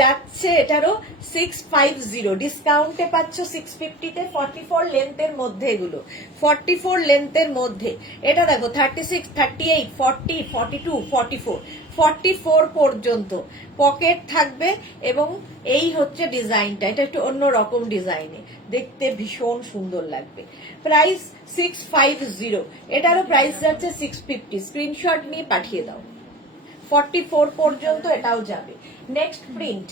যাচ্ছে এটারও 650, ডিসকাউন্টে পাচ্ছ 650-তে। 44 লেন্থের মধ্যে, এগুলো 44 লেন্থের মধ্যে। এটা দেখো 36, 38, 40, 42, 44, 44 পর্যন্ত পকেট থাকবে। এবং এই হচ্ছে ডিজাইনটা, এটা একটু অন্যরকম ডিজাইনে, দেখতে ভীষণ সুন্দর লাগবে। প্রাইস 650, এটারও প্রাইস যাচ্ছে 650। স্ক্রিনশট নিয়ে পাঠিয়ে দাও। 44 পর্যন্ত এটাও যাবে। নেক্সট প্রিন্ট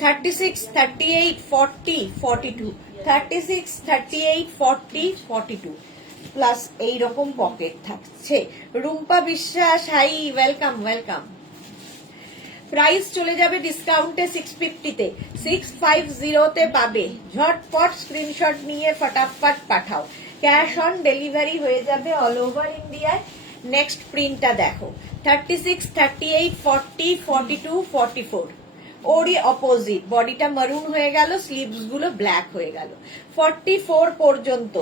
36, 38, 40, 42, 36, 38, 40, 42 প্লাস এইরকম পকেট থাকছে। রুম্পা বিশ্বাস হাই, ওয়েলকাম ওয়েলকাম। প্রাইস চলে যাবে ডিসকাউন্টে 650-তে, 650-তে পাবে। ঝটপট স্ক্রিনশট নিয়ে ফটাফট পাঠাও, ক্যাশ অন ডেলিভারি হয়ে যাবে অল ওভার ইন্ডিয়ায়। নেক্সট প্রিন্টটা দেখো 36, 38, 40, 42, 44 ওরই অপোজিট, বডিটা মারুন হয়ে গেল, স্লিভস গুলো ব্ল্যাক হয়ে গেল। 44 পর্যন্ত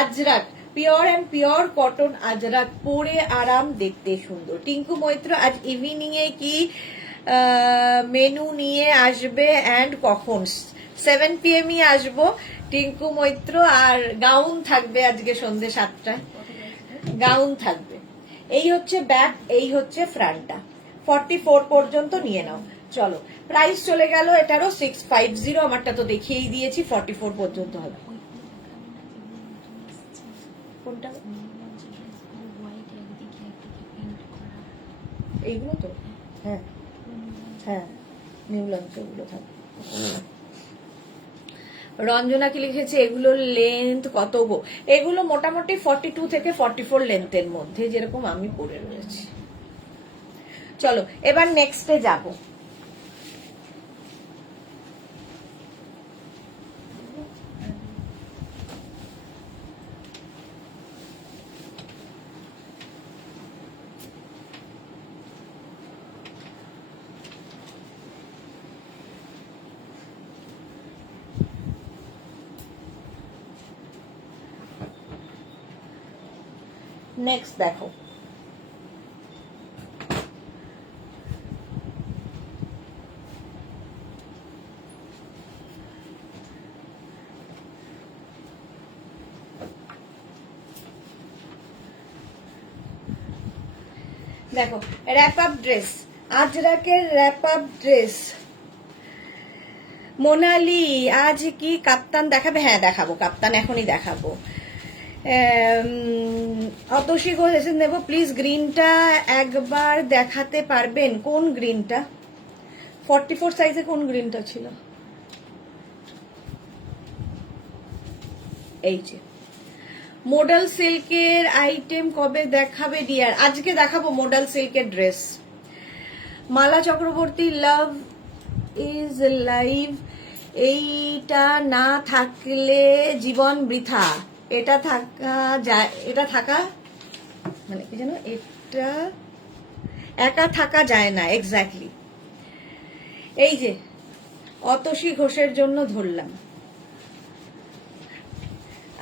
Ajrak, pure and pure cotton ajrak, পরে আরাম, দেখতে সুন্দর। টিঙ্কু মৈত্র আজ ইভিনিং এ কি মেনু নিয়ে আসবে অ্যান্ড কখন? 7 PM আসবো টিঙ্কু মৈত্র, আর গাউন থাকবে আজকে সন্ধ্যে 7টায়, গাউন থাকবে। এই হচ্ছে ব্যাক, এই হচ্ছে ফ্রন্টটা। 44 পর্যন্ত নিয়ে নাও। চলো, প্রাইস চলে গেল এটারও 650, আমারটা তো দেখিয়েই দিয়েছি, 44 পর্যন্ত হবে। কোনটা? এইগুলো তো, হ্যাঁ হ্যাঁ, নিউ লঞ্চ ওগুলো থাকবে। রঞ্জনা কি লিখেছে, এগুলোর লেন্থ কত গো? এগুলো মোটামুটি 42 থেকে 44 লেন্থের মধ্যে, যেরকম আমি পরে রয়েছি। চলো এবার নেক্সটে যাব। নেক্সট দেখো দেখো র্যাপ আপ ড্রেস, আজরাকের র্যাপ আপ ড্রেস। মোনালি আজ কি কাপ্তান দেখাবে? হ্যাঁ দেখাবো, কাপ্তান এখনই দেখাবো। অতসী ঘোষ এসে নেবো প্লিজ, গ্রিনটা একবার দেখাতে পারবেন? কোন গ্রিনটা? 44 সাইজে কোন গ্রিনটা ছিল? এই যে মডেল সিল্কের আইটেম কবে দেখাবে ডিয়ার? আজকে দেখাবো মডেল সিল্কের dress. Mala Chakraborty love is live, এইটা না থাকলে জীবন বৃথা। এটা থাকা যায়, এটা থাকা মানে কি জানো, এটা একা থাকা যায় না। এক্স্যাক্টলি। এই যে অতসী ঘোষের জন্য ধরলাম।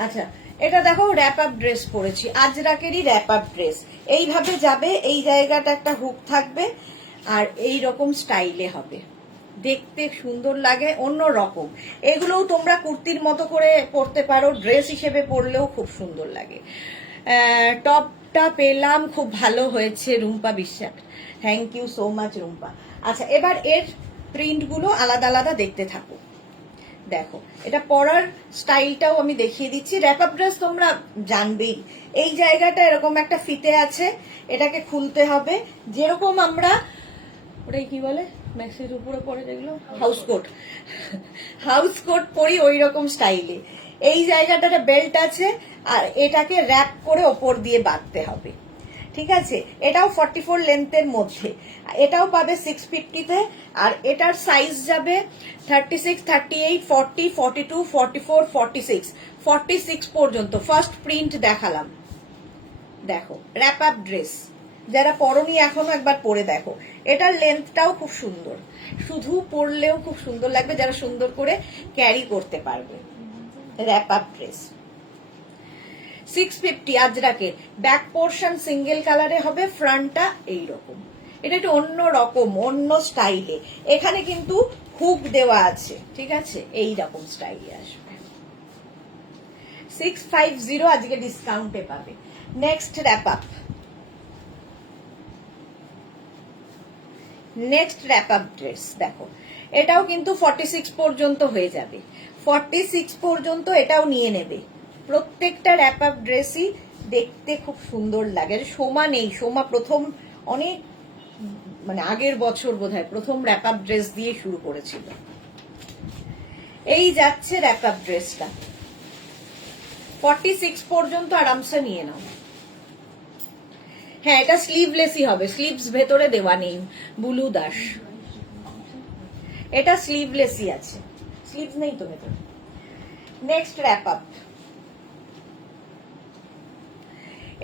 আচ্ছা এটা দেখো র্যাপ আপ ড্রেস পরেছি, আজরাকেরই র্যাপ আপ ড্রেস। এইভাবে যাবে, এই জায়গাটা একটা হুক থাকবে আর এই রকম স্টাইলে হবে, দেখতে সুন্দর লাগে, অন্য রকম। এগুলোও তোমরা কুর্তির মতো করে পরতে পারো, ড্রেস হিসেবে পরলেও খুব সুন্দর লাগে। টপটা পেলাম, খুব ভালো হয়েছে Rumpa Biswas, thank you so much Rumpa. আচ্ছা এবার এর প্রিন্টগুলো আলাদা আলাদা দেখতে থাকো। দেখো এটা পরার স্টাইলটাও আমি দেখিয়ে দিচ্ছি। র্যাপ আপ ড্রেস তোমরা জানবেই, এই জায়গাটা এরকম একটা ফিতে আছে, এটাকে খুলতে হবে, যেরকম আমরা ওটাই কি বলে ম্যাক্সির উপরে পরে যেগুলো হাউস কোট, হাউস কোট পরি ওই রকম স্টাইলে। এই জায়গাটাতে বেল্ট আছে আর এটাকে র্যাপ করে ওপর দিয়ে বাঁধতে হবে, ঠিক আছে? এটাও 44 লেন্থের মধ্যে, এটাও পাবে 650-তে। আর এটার সাইজ যাবে 36, 38, 40, 42, 44, 46, 46 পর্যন্ত। ফার্স্ট প্রিন্ট দেখালাম, দেখো র্যাপ আপ ড্রেস, যারা পরনি এখনো একবার পরে দেখো। এটার লেন্থটাও খুব সুন্দর, শুধু পরলেও খুব সুন্দর লাগবে, যারা সুন্দর করে ক্যারি করতে পারবে। র্যাপ আপ ড্রেস 650 আজরাকের, ব্যাক পোর্শন সিঙ্গেল কালারে হবে, ফ্রন্টটা এইরকম। এটা একটু অন্য রকম, অন্য স্টাইলে। এখানে কিন্তু হুক দেওয়া আছে, ঠিক আছে? এই রকম স্টাইলে আসবে। 650 আজকে ডিসকাউন্টে পাবে। Next wrap up, next wrap up dress দেখো, এটাও কিন্তু 46 পর্যন্ত হয়ে যাবে, 46 পর্যন্ত এটাও নিয়ে নেবে। প্রত্যেকটা র্যাপ আপ ড্রেসই দেখতে খুব সুন্দর লাগে। সোমা নেই, সোমা প্রথম অনেক মানে আগের বছর বোধহয় প্রথম র্যাপ আপ ড্রেস দিয়ে শুরু করেছিল। এই যাচ্ছে র্যাপ আপ ড্রেসটা, 46 পর্যন্ত আরামসে নিয়ে নাও। হ্যাঁ এটা স্লিভলেসই হবে, স্লিভস ভেতরে দেওয়া নেই। বুলু দাস, এটা স্লিভলেসই আছে, স্লিভস নেই তো ভেতরে। নেক্সট র্যাপ আপ,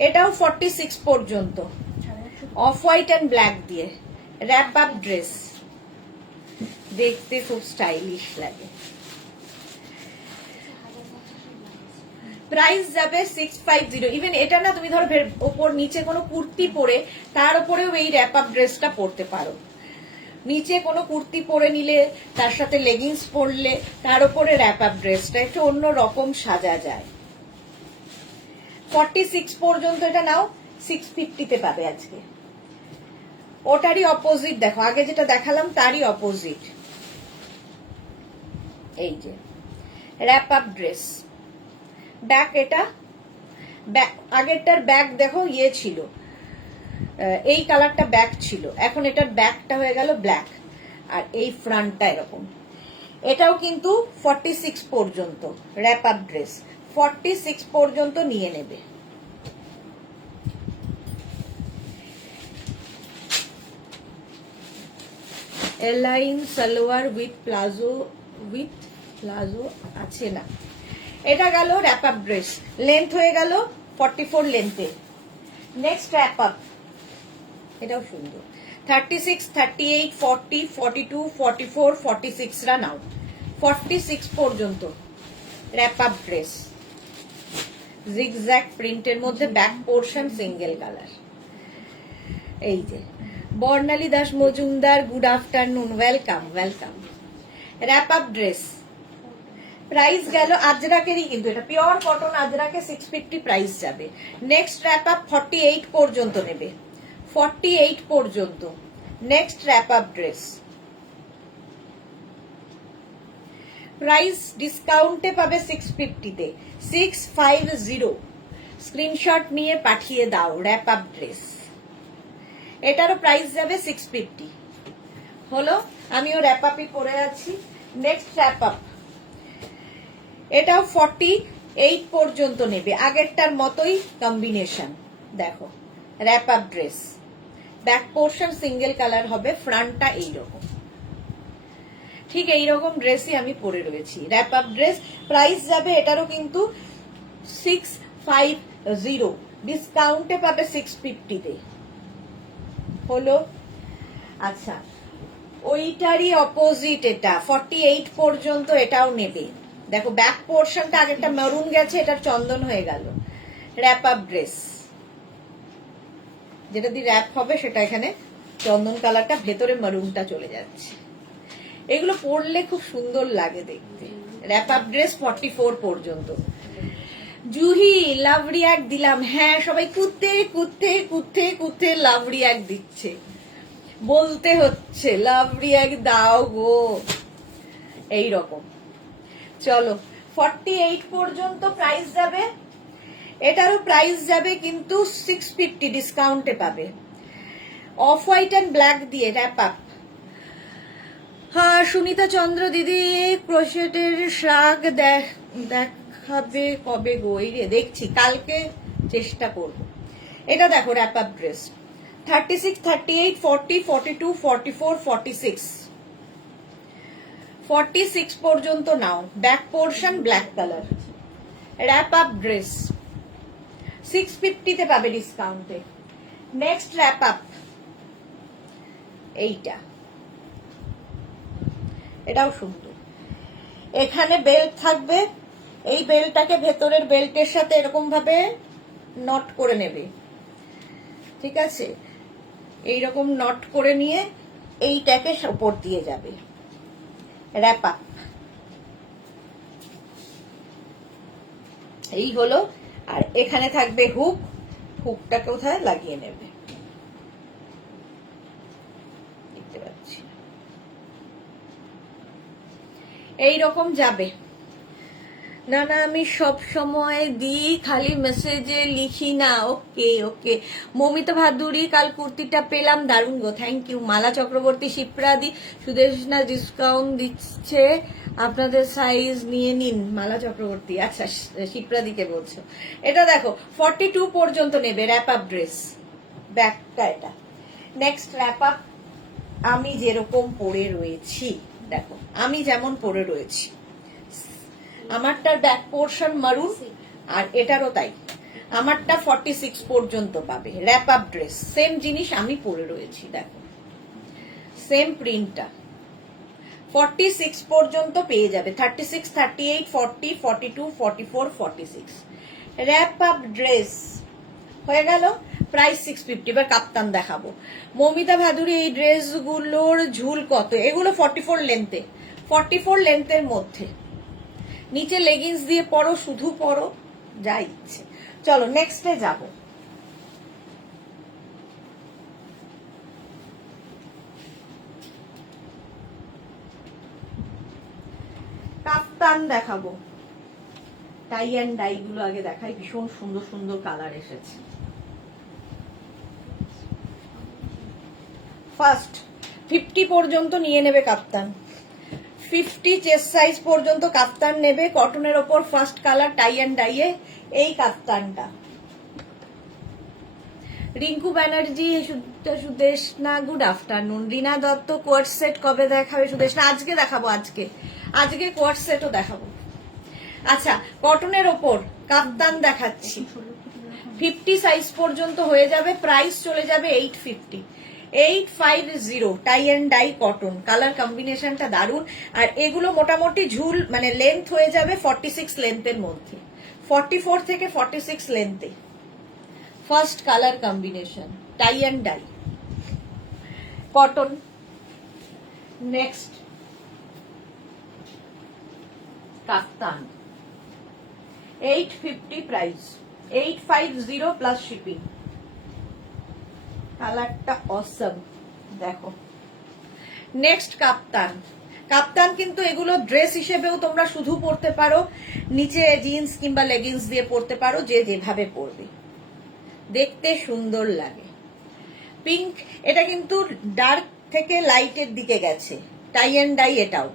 এটাও 46 পর্যন্ত, অফ হোয়াইট এন্ড ব্ল্যাক দিয়ে র্যাপ আপ ড্রেস, দেখতে খুব স্টাইলিশ লাগে। প্রাইস যাবে 650। ইভেন এটা না, তুমি ধরো ওপর নিচে কোনো কুর্তি পরে তার উপরেও এই র্যাপ আপ ড্রেসটা পরতে পারো। নিচে কোনো কুর্তি পরে নিলে, তার সাথে লেগিংস পরলে, তার উপরে র্যাপ আপ ড্রেসটা একটু অন্য রকম সাজা যায়। 46 পর্যন্ত এটা নাও, 650-তে পাবে আজকে। ওটারই অপোজিট দেখো, আগে যেটা দেখালাম তারই অপোজিট। এই যে র্যাপ আপ ড্রেস, ব্যাক, এটা আগেরটার ব্যাক দেখো ইয়ে ছিল, এই কালারটা ব্যাক ছিল, এখন এটার ব্যাকটা হয়ে গেল ব্ল্যাক, আর এই ফ্রন্টটা এরকম। এটাও কিন্তু 46 পর্যন্ত র্যাপ আপ ড্রেস, 46 পর্যন্ত নিয়ে নেবে। এলাইন সালোয়ার উইথ প্লাজো আছে না। এটা গেল র্যাপ আপ ড্রেস, লেন্থ হয়ে গেল 44 লেন্থে। নেক্সট র্যাপ আপ, এটাও সুন্দর, 36, 38, 40, 42, 44, 46 রা নাও, 46 পর্যন্ত র্যাপ আপ ড্রেস, জিগজ্যাগ প্রিন্টের মধ্যে, ব্যাক পোর্শন সিঙ্গেল কালার। এই যে Barnali Das Majumdar, good afternoon, welcome welcome. Wrap up dress, price গেল আজরাকেরই, কিন্তু এটা পিওর কটন আজরাকে, 650 প্রাইস যাবে। নেক্সট র্যাপ আপ 48 পর্যন্ত নেবে, 48 পর্যন্ত। Next wrap up dress, price ডিসকাউন্টে পাবে 650 তে, 650। স্ক্রিনশট নিয়ে পাঠিয়ে দাও র্যাপ আপ ড্রেস। এটারও প্রাইস যাবে 650। হলো, আমিও র্যাপ আপই পরে আছি। নেক্সট র্যাপ আপ, এটাও 48 পর্যন্ত নেবে, আগেরটার মতোই কম্বিনেশন। দেখো wrap up dress, back portion single colour হবে, ফ্রন্টটা এইরকম, ঠিক এইরকম ড্রেসই আমি পরে রয়েছি। র্যাপ আপ ড্রেস, প্রাইস যাবে এটারও কিন্তু 650, ডিসকাউন্টে পাবে 650 তে। হলো, আচ্ছা ওইটারই অপোজিট এটা 48 পর্যন্ত, এটাও নেবে। দেখো ব্যাক পোর্শনটা আগেরটা মেরুন গেছে, এটার চন্দন হয়ে গেল। র্যাপ আপ ড্রেস, যেটা দিয়ে র্যাপ হবে সেটা এখানে চন্দন কালারটা, ভেতরে মেরুনটা চলে যাচ্ছে। এগুলো পরলে খুব সুন্দর লাগে দেখতে। র্যাপ আপ ড্রেস 44 পর্যন্ত। জুহি লাভ রিয়াক্ট দিলাম, হ্যাঁ সবাই কুত্তে কুত্তে কুত্তে কুত্তে লাভ রিয়াক্ট দিচ্ছে, বলতে হচ্ছে লাভ রিয়াক্ট দাও গো, এইরকম। চলো 48 পর্যন্ত প্রাইস যাবে, এটারও প্রাইস যাবে কিন্তু 650, ডিসকাউন্টে পাবে। অফ হোয়াইট অ্যান্ড ব্ল্যাক দিয়ে র্যাপ আপ। হ্যাঁ সুনিতা চন্দ্র দিদি, ক্রোশেটের শাক দেখাবে কবে গো? এই রে দেখছি, কালকে চেষ্টা করব। এটা দেখো র্যাপ আপ ড্রেস, 36, 38, 40, 42, 44, 46, 46 পর্যন্ত নাও। Back portion black colour, wrap up dress 650 তে পাবে ডিসকাউন্টে। নেক্সট র্যাপ আপ, এইটা, এটাও সুন্দর। এখানে বেল্ট থাকবে, এই বেল্টটাকে ভেতরের বেল্টের সাথে এরকম ভাবে নট করে নেবে, ঠিক আছে? এইরকম নট করে নিয়ে এইটাকে উপর দিয়ে যাবে। র্যাপ আপ, এই হলো। আর এখানে থাকবে হুক, হুকটা কোথায় লাগিয়ে নেবে দেখতে পাচ্ছি, এইরকম যাবে। না না আমি সব সময় দিই, খালি মেসেজে লিখি না। ওকে ওকে। মমিতা ভাদুরী, কাল কুর্তিটা পেলাম, দারুণ গো, থ্যাংক ইউ। মালা চক্রবর্তী, শিপ্রাদি, সুদেশনা ডিসকাউন্ট দিচ্ছে, আপনাদের সাইজ নিয়ে নিন। মালা চক্রবর্তী, আচ্ছা শিপ্রাদিকে বলছো। এটা দেখো 42 পর্যন্ত নেবে, র্যাপ আপ ড্রেস, ব্যাকটা এটা। নেক্সট র্যাপ আপ, আমি যেরকম পরে রয়েছি, দেখো আমি যেমন পরে রয়েছি, আমারটার ব্যাক পোর্শন মারুন, আর এটারও তাই। আমারটা 46 পর্যন্ত পাবে, র্যাপ আপ ড্রেস, সেম জিনিস আমি পরে রয়েছি, দেখো সেম প্রিন্টটা 46 পর্যন্ত পেয়ে যাবে। 36, 38, 40, 42, 44, 46, র্যাপ আপ ড্রেস হয়ে গেল। প্রাইস 650। এবার কাপ্তান দেখাবো। মমিতা ভাদুরী, এই ড্রেসগুলোর ঝুল কত? এগুলো 44 লেন্থে, 44 লেন্থের মধ্যে, নিচে লেগিংস দিয়ে পরো, শুধু পরো, যা ইচ্ছে। চলো নেক্সটে যাব। কাফতান দেখাবো, টাই অ্যান্ড ডাই গুলো আগে দেখাই, ভীষণ সুন্দর সুন্দর কালার এসেছে। ফার্স্ট 50 পর্যন্ত নিয়ে নেবে কাপ্তান, 50 চেস্ট সাইজ পর্যন্ত কাপ্তান নেবে। কটনের ওপর ফার্স্ট কালার টাই অ্যান্ড ডাইয়ে এই কাপ্তানটা। Rinku Banerjee, Sudeshna good afternoon. Rina Dutta, co-ord set কবে দেখাবে সুদেশনা? আজকে দেখাবো, আজকে কোয়ার্ট সেটও দেখাবো। আচ্ছা কটনের ওপর কাপ্তান দেখাচ্ছি, 50 সাইজ পর্যন্ত হয়ে যাবে, প্রাইস চলে যাবে 850, 850, tie and dye cotton, colour কম্বিনেশনটা দারুন। আর এগুলো মোটামুটি ঝুল মানে লেন্থ হয়ে যাবে 46 লেন্থের মধ্যে, 44 থেকে 46 লেন্থে। Fast colour combination, tie and dye cotton. Next kaftan, 850 price, 850 plus shipping. কালারটা অসম, দেখো। নেক্সট কাপ্তান। কাপ্তান কিন্তু এগুলো ড্রেস হিসেবেও তোমরা শুধু পরতে পারো, নিচে জিন্স কিংবা লেগিংস দিয়ে পরতে পারো, যে যেভাবে পরবে, দেখতে সুন্দর লাগে। পিঙ্ক, এটা কিন্তু ডার্ক থেকে লাইটের দিকে গেছে, টাই অ্যান্ড ডাই। এটাও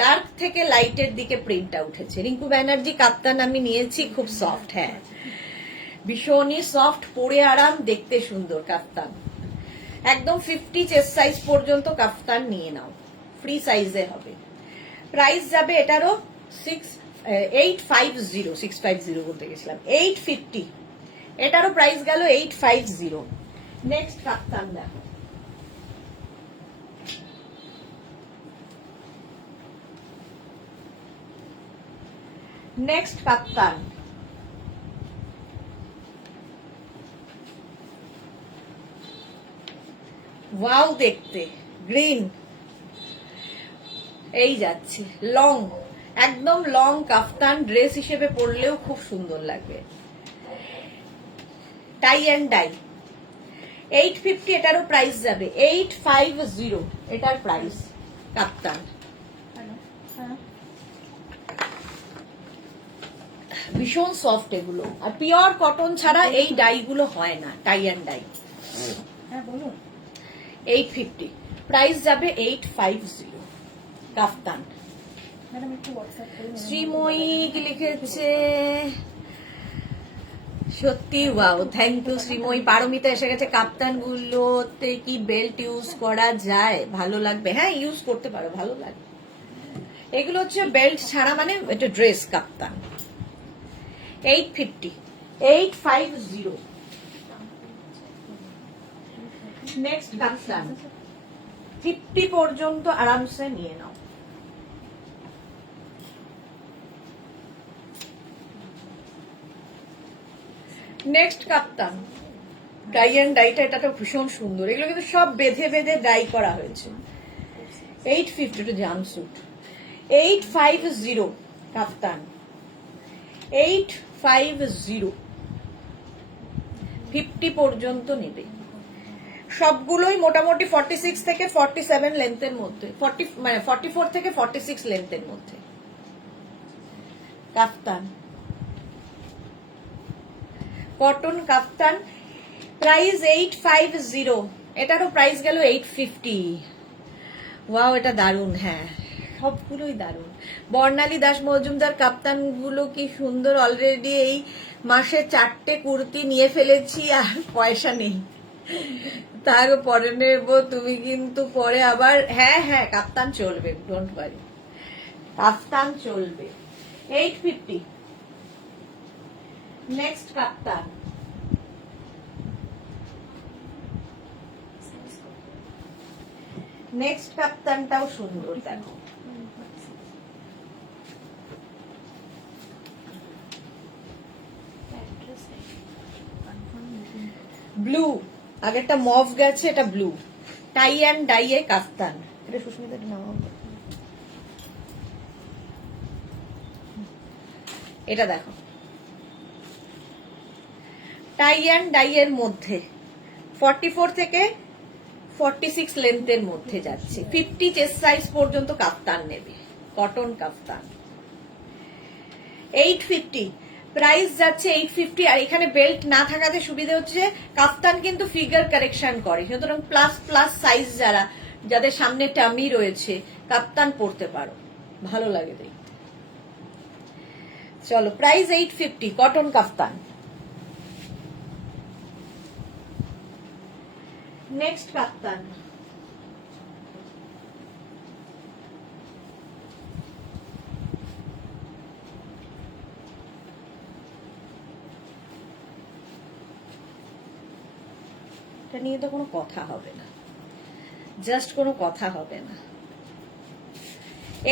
ডার্ক থেকে লাইটের দিকে প্রিন্টটা উঠেছে। রিঙ্কু ব্যানার্জি কাপ্তান আমি নিয়েছি, খুব সফট, হ্যাঁ ভীষণই সফট, পরে আরাম, দেখতে সুন্দর কাপ্তান। একদম 50 চেস্ট সাইজ পর্যন্ত কাপ্তান নিয়ে নাও, ফ্রি সাইজে হবে। প্রাইস যাবে এটারও 650 বলতে গেছিলাম 850, এটারও প্রাইস গেল 850। নেক্সট কাপ্তান দেখো, নেক্সট কাপ্তান। ওয়াও দেখতে, গ্রিন, এই যাচ্ছে লং, একদম লং কাফতান, ড্রেস হিসেবে পরলেও খুব সুন্দর লাগবে। টাই অ্যান্ড ডাই 850, এটারও প্রাইস যাবে 850, এটার প্রাইস কাপ্তান। ভীষণ সফট এগুলো, আর পিওর কটন ছাড়া এই ডাইগুলো হয় না, টাই অ্যান্ড ডাই। হ্যাঁ বলুন। 850, প্রাইস যাবে 850 কাফতান। শ্রীময়ী কি লিখেছে, সত্যি wow, thank you Srimoyee. Paromita এসে গেছে, কাপ্তান গুলোতে কি বেল্ট ইউজ করা যায়, ভালো লাগবে? হ্যাঁ ইউজ করতে পারো, ভালো লাগবে। এগুলো হচ্ছে বেল্ট ছাড়া, মানে এটা ড্রেস কাপ্তান। 850, 850। নেক্সট কাপ্তান 50 পর্যন্ত আরামসে নিয়ে নাও। নেক্সট কাপ্তান, ডাই অ্যান্ড ডাইটা, এটা তো ভীষণ সুন্দর। এগুলো কিন্তু সব বেঁধে বেঁধে ডাই করা হয়েছে। 850, এটা জামস্যুট। 850 কাপ্তান, 850, 50 পর্যন্ত নেবে। সবগুলোই মোটামুটি 46 থেকে 47 লেন্থের মধ্যে, 44 থেকে 46 লেন্থের মধ্যে কাপ্তান, কটন কাপ্তান। প্রাইস 850, এটারও প্রাইস গেল 850। ওয়াও, এটা দারুন, হ্যাঁ সবগুলোই দারুন। বর্ণালী দাস মজুমদার, কাপ্তান গুলো কি সুন্দর, অলরেডি এই মাসে 4টে কুর্তি নিয়ে ফেলেছি, আর পয়সা নেই, তার পরে নেব। তুমি কিন্তু পরে আবার, হ্যাঁ হ্যাঁ কাপ্তান চলবে, ডোন্ট ওয়ারি, কাপ্তান চলবে। 850। নেক্সট কাপ্তান, নেক্সট কাপ্তানটাও সুন্দর, দেখো ব্লু, আগেরটা মভ গেছে, এটা ব্লু, টাই অ্যান্ড ডাই এ কাপ্তান। এটা সুস্মিতা নাম, এটা দেখো টাই অ্যান্ড ডাই এর মধ্যে 44 থেকে 46 লেন্থের মধ্যে যাচ্ছে। 50 চেস্ট সাইজ পর্যন্ত কাপ্তান নেবে, কটন কাপ্তান। 850, প্রাইস যাচ্ছে 850। আর এখানে বেল্ট না থাকাতে সুবিধা হচ্ছে, কাপ্তান কিন্তু ফিগার কারেকশন করে, সুতরাং প্লাস প্লাস সাইজ যাদের সামনে টামি রয়েছে, কাপ্তান পরতে পারো, ভালো লাগে দেখতে। চলো, প্রাইস 850, কটন কাপ্তান। নেক্সট কাপ্তান, এটা নিয়ে তো কোনো কথা হবে না, জাস্ট কোনো কথা হবে না।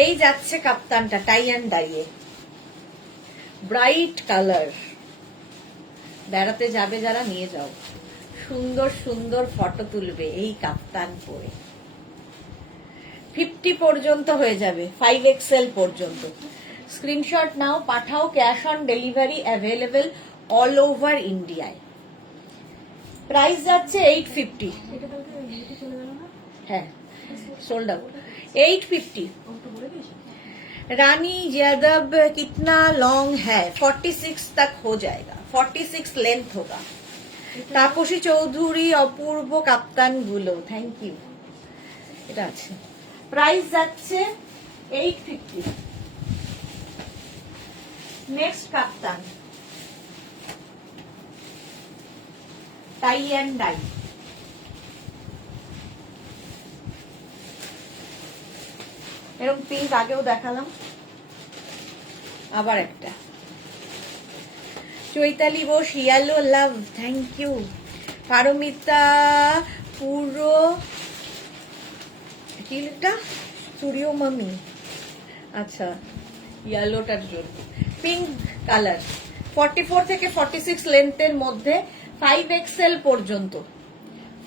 এই যাচ্ছে কাপ্তানটা, টাই অ্যান্ড ডাইয়ে, ব্রাইট কালার। বেড়াতে যাবে যারা, নিয়ে যাও, সুন্দর সুন্দর ফটো তুলবে এই কাপ্তান পরে। 50 পর্যন্ত হয়ে যাবে, 5XL পর্যন্ত। স্ক্রিনশট নাও, পাঠাও, cash on delivery available all over ইন্ডিয়ায়। প্রাইস যাচ্ছে 850। হ্যাঁ सोल्ड आउट 850। रानी यादव कितना लॉन्ग है? 46 तक हो जाएगा, 46 लेंथ होगा। तापसी चौधरी अपूर्व काप्तान गुलो, थैंक यू। এটা আছে, প্রাইস যাচ্ছে 850। Next kaftan tie and dye, এরকম পিঙ্ক আগেও দেখালাম, আবার একটা। Chaitali Bose yellow love, thank you. Paromita পুরো কিটা সূর্যমণি, আচ্ছা ইয়েলোটার জন্য। পিঙ্ক কালার 44 থেকে 46 লেন্থের মধ্যে 5XL পর্যন্ত,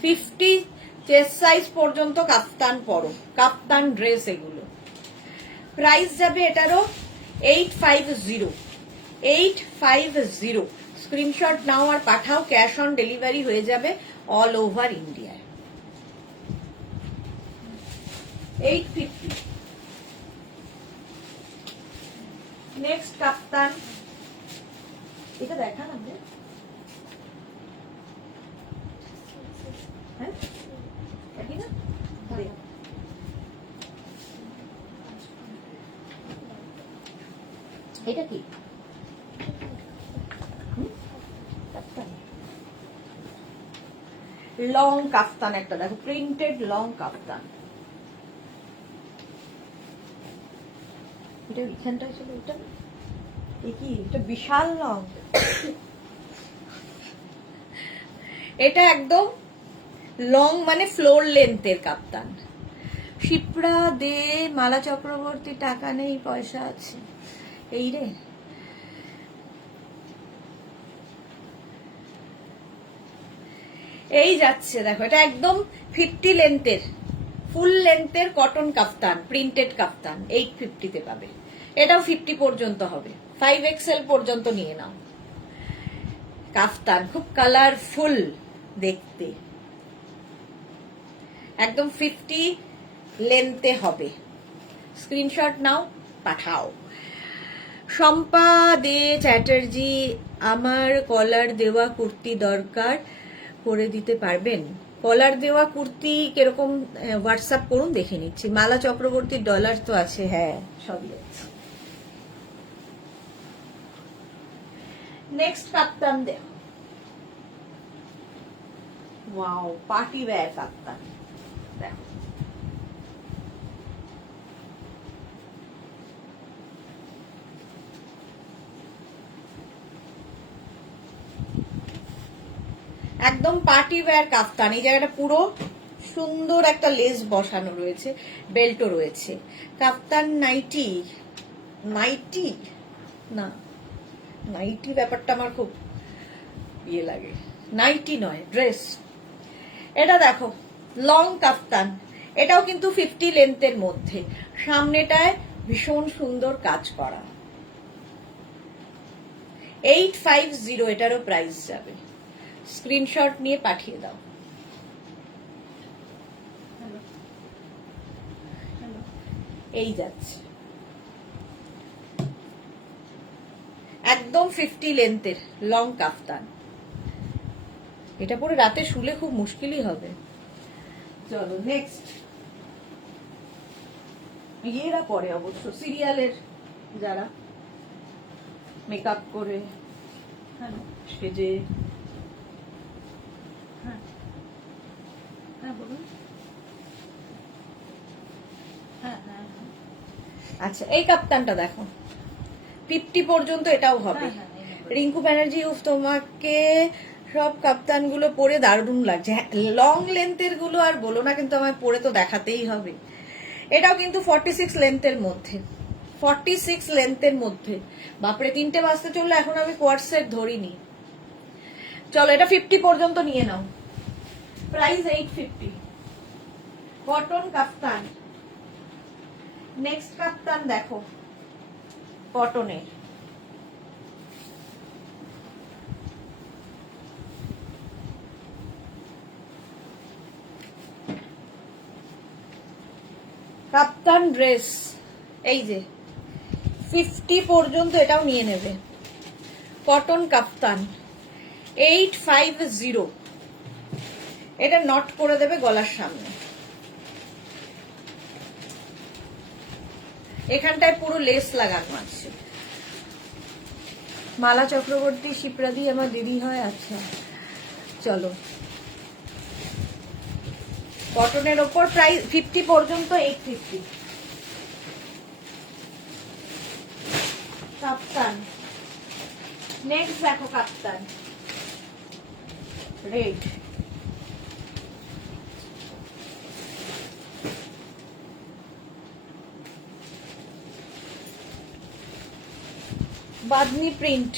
50 চেস্ট সাইজ পর্যন্ত কাপ্তান পরো, কাপ্তান ড্রেস এগুলো। প্রাইস যাবে এটারও 850। স্ক্রিনশট নাও আর পাঠাও, ক্যাশ অন ডেলিভারি হয়ে যাবে অল ওভার ইন্ডিয়ায়। 850। নেক্সট কাপ্তান, এটা দেখা না হ্যাঁ না, এটা কি লং কাফতান একটা দেখো, প্রিন্টেড লং কাফতান। এটা এখানটায় ছিল, এটা কি, এটা বিশাল লং। এটা একদম লং মানে ফ্লোর লেন্থের কাপ্তান। শিপ্রা দে, মালা চক্রবর্তী টাকা নেই পয়সা আছে, এই রে। এই যাচ্ছে দেখো, এটা একদম 50 লেন্থের, ফুল লেন্থের কটন কাফতান, প্রিন্টেড কাফতান 850 তে পাবে। এটাও 50 পর্যন্ত হবে, 5XL পর্যন্ত নিয়ে নাও। কাফতান খুব কালারফুল দেখতে, একদম 50 লেন্থে হবে। স্ক্রিনশট নাও পাঠাও। শম্পা দে চ্যাটার্জি, আমার কলার দেওয়া কুর্তি দরকার, করে দিতে পারবেন? কলার দেওয়া কুর্তি কিরকম হোয়াটসঅ্যাপ করুন, দেখে নিচ্ছি। মালা চক্রবর্তীর ডলার তো আছে, হ্যাঁ সবই আছে। নেক্সট কাপ্তান দেখো, ওয়াও পার্টি ওয়্যার কাপ্তান দেখো, একদম পার্টি ওয়্যার কাফতান। এই জায়গাটা পুরো সুন্দর একটা লেস বসানো রয়েছে, বেল্টও রয়েছে। কাফতান নাইটি, নাইটি না, নাইটি ব্যাপারটা আমার খুব ইয়ে লাগে, নাইটি নয় ড্রেস। এটা দেখো লং কাফতান, এটাও কিন্তু 50 লেন্থের মধ্যে, সামনেটায় ভীষণ সুন্দর কাজ করা। 850 এটারও প্রাইস যাবে। স্ক্রিনশট নিয়ে পাঠিয়ে দাও। এই যাচ্ছে একদম 50 লেন্থের লং কাফতান। এটা পরে রাতে শুলে খুব মুশকিলই হবে। চলো নেক্সট, এরা পরে অবশ্য সিরিয়ালের যারা মেকআপ করে সেজে, আচ্ছা এই কাপ্তানটা দেখো 50 পর্যন্ত এটাও হবে। রিঙ্কু ব্যানার্জি, উফ তোমাকে সব কাপ্তান গুলো পরে দারুণ লাগছে। লং লেন্থের গুলো আর বলো না, কিন্তু আমায় পরে তো দেখাতেই হবে। এটাও কিন্তু 46 লেন্থের মধ্যে, 46 লেন্থের মধ্যে। বাপরে 3টে বাজতে চললো, এখন আমি কোয়ার্ট সেট ধরিনি। চলো এটা 50 পর্যন্ত নিয়ে নাও, প্রাইস 850। কটন কাপ্তান। নেক্সট কাপ্তান দেখো কটনের, কাপ্তান ড্রেস, এই যে 50 পর্যন্ত এটাও নিয়ে নেবে। কটন কাপ্তান 850, এটা নট করে দেবে গলার সামনে। এখানটায় পুরো লেস লাগানো আছে। মালা চক্রবর্তী, শিপ্রাদি আমার দিদি হয়। আচ্ছা চলো, কটনের ওপর প্রাইস 50 পর্যন্ত 850। কাপ্তান নেক্সট দেখো, কাপ্তান রেড, বাদনি প্রিন্ট,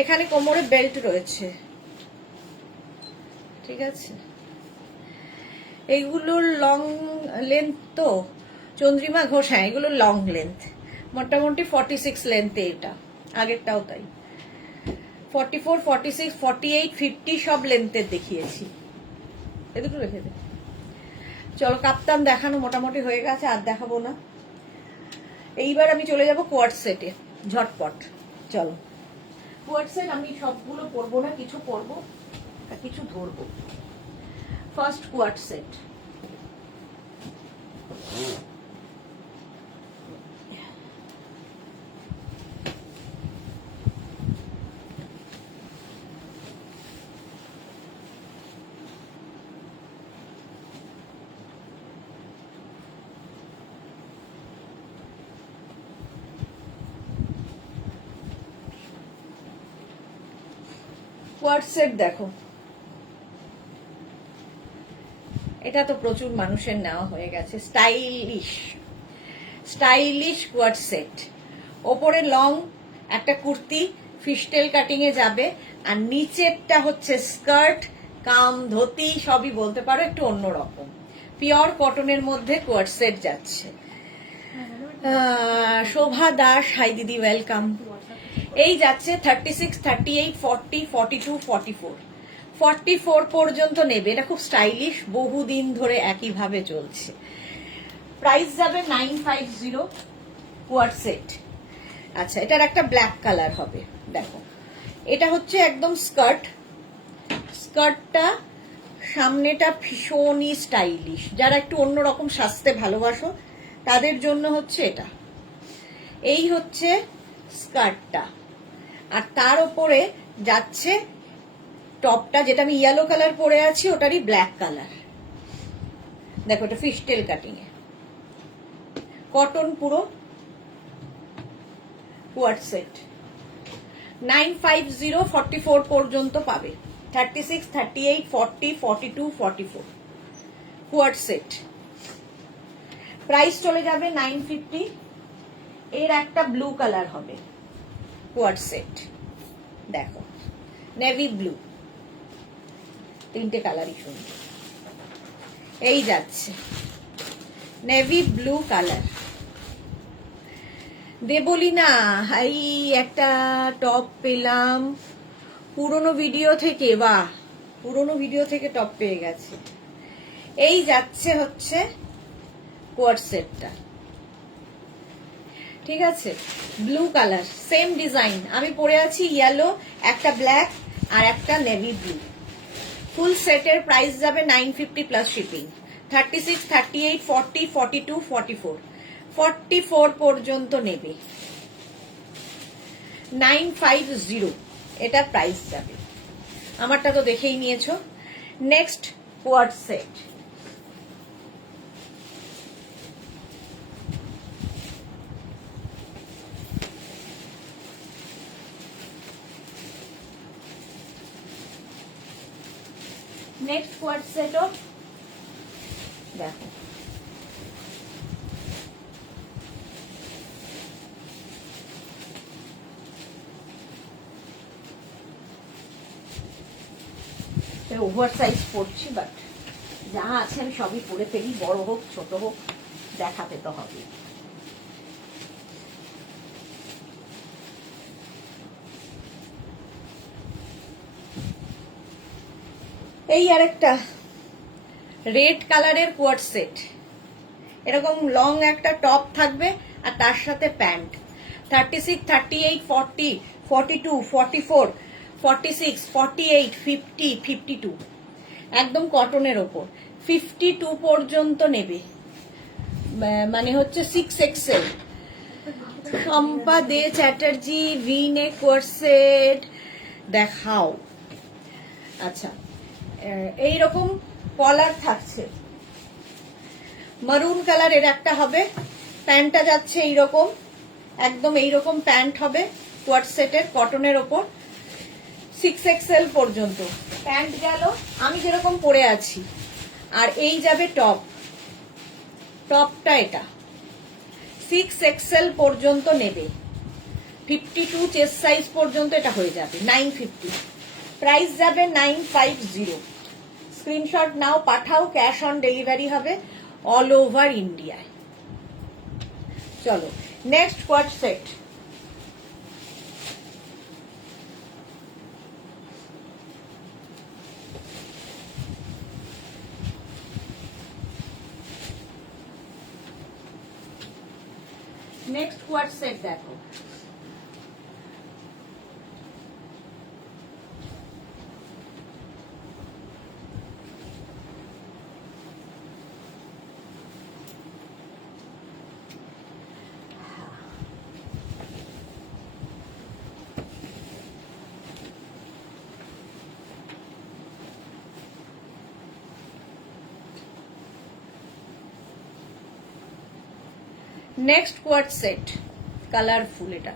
এখানে কোমরে বেল্ট রয়েছে, ঠিক আছে। এইগুলোর লং লেন্থ তো চন্দ্রিমা ঘোষ, হ্যাঁ এগুলো লং লেন্থ, মোটামুটি 46 লেন্থে, এটা আগেরটাও তাই। 44, 46, 48, 50 সব লেন্থের দেখিয়েছি। এ দুটো রেখে দে। চলো, কাপ্তান দেখানো মোটামুটি হয়ে গেছে, আর দেখাবো না। এইবার আমি চলে যাব কোয়ার্ট সেটে ঝটপট। চলো, কোয়ার্ট সেট আমি সবগুলো পরবো না, কিছু পরবো আর কিছু ধরবো। First quart set, quart set দেখো, এটা তো প্রচুর মানুষের নেওয়া হয়ে গেছে। স্টাইলিশ স্টাইলিশ কোয়ার্ট সেট, ওপরে লং একটা কুর্তি ফিশটেল কাটিং এ যাবে, আর নিচেরটা হচ্ছে স্কার্ট কাম ধুতি, সবই বলতে পারো, একটু অন্যরকম পিওর কটনের মধ্যে কোয়ার্ট সেট যাচ্ছে। শোভা দাস, হাই দিদি, ওয়েলকাম। এই যাচ্ছে 36, 38, 40, 42, 44, 44 পর্যন্ত নেবে। এটা খুব স্টাইলিশ, বহুদিন ধরে একইভাবে চলছে। প্রাইস যাবে 950 কোয়ার্ট সেট। আচ্ছা, এটার একটা ব্ল্যাক কালার হবে, দেখো এটা হচ্ছে একদম স্কার্ট, স্কার্টটা সামনেটা ভীষণই স্টাইলিশ, যারা একটু অন্যরকম সাজতে ভালোবাসো তাদের জন্য হচ্ছে এটা। এই হচ্ছে স্কার্টটা, আর তার উপরে যাচ্ছে টপটা, যেটা আমি ইয়েলো কালার পরে আছি ওটারই ব্ল্যাক কালার। দেখো এটা ফিশটেল কাটিং এ, কটন পুরো কোয়ার্ট সেট। 950, 44 পর্যন্ত পাবে। 36, 38, 40, 42, 44 কোয়ার্ট সেট। প্রাইস চলে যাবে 950। এর একটা ব্লু কালার হবে কোয়ার্ট সেট, দেখো নেভি ব্লু, তিনটে কালারই সুন্দর। এই যাচ্ছে নেভি ব্লু কালার। দেবলিনা, এই একটা টপ পেলাম পুরনো ভিডিও থেকে, বাহ পুরনো ভিডিও থেকে টপ পেয়ে গেছে। এই যাচ্ছে হচ্ছে কোয়ার্ট সেটটা, ঠিক আছে, ব্লু কালার, সেম ডিজাইন। আমি পরে আছি ইয়েলো, একটা ব্ল্যাক আর একটা নেভি ব্লু। ফুল সেটের প্রাইস যাবে 950 প্লাস শিপিং। 36, 38, 40, 42, 44, 44 পর্যন্ত নেবে। 950 এটা প্রাইস যাবে। আমারটা তো দেখেই নিয়েছো। Next co-ord set, next co-ord সেটও দেখো, ওভার সাইজ পড়ছি, বাট যা আছে আমি সবই পরে ফেলি, বড় হোক ছোট হোক দেখাতে তো হবে। এই আর একটা রেড কালারের কোয়ার্ট সেট, এরকম লং একটা টপ থাকবে আর তার সাথে প্যান্ট। 36, 38, 40, 42, 44, 46, 48, 50, 52 একদম কটনের ওপর। 52 পর্যন্ত নেবে, মানে হচ্ছে 6XL। শম্পা দে চ্যাটার্জি ভি নেক কোর্সেট দেখাও। আচ্ছা, এইরকম কলার থাকছে, মারুন কালারের একটা হবে, প্যান্টটা যাচ্ছে এইরকম, একদম এইরকম প্যান্ট হবে কোয়ার্সেটের, কটনের ওপর। 6XL পর্যন্ত প্যান্ট গেল, আমি যেরকম পরে আছি। আর এই যাবে টপ, টপটা এটা 6XL পর্যন্ত নেবে, 52 চেস্ট সাইজ পর্যন্ত এটা হয়ে যাবে 950। প্রাইস যাবে 950। স্ক্রিনশট নাও, পাঠাও, ক্যাশ অন ডেলিভারি হবে অল ওভার ইন্ডিয়ায়। চলো next co-ord set. Next co-ord set দেখো, নেক্সট কোয়ার্ট সেট কালারফুল। এটা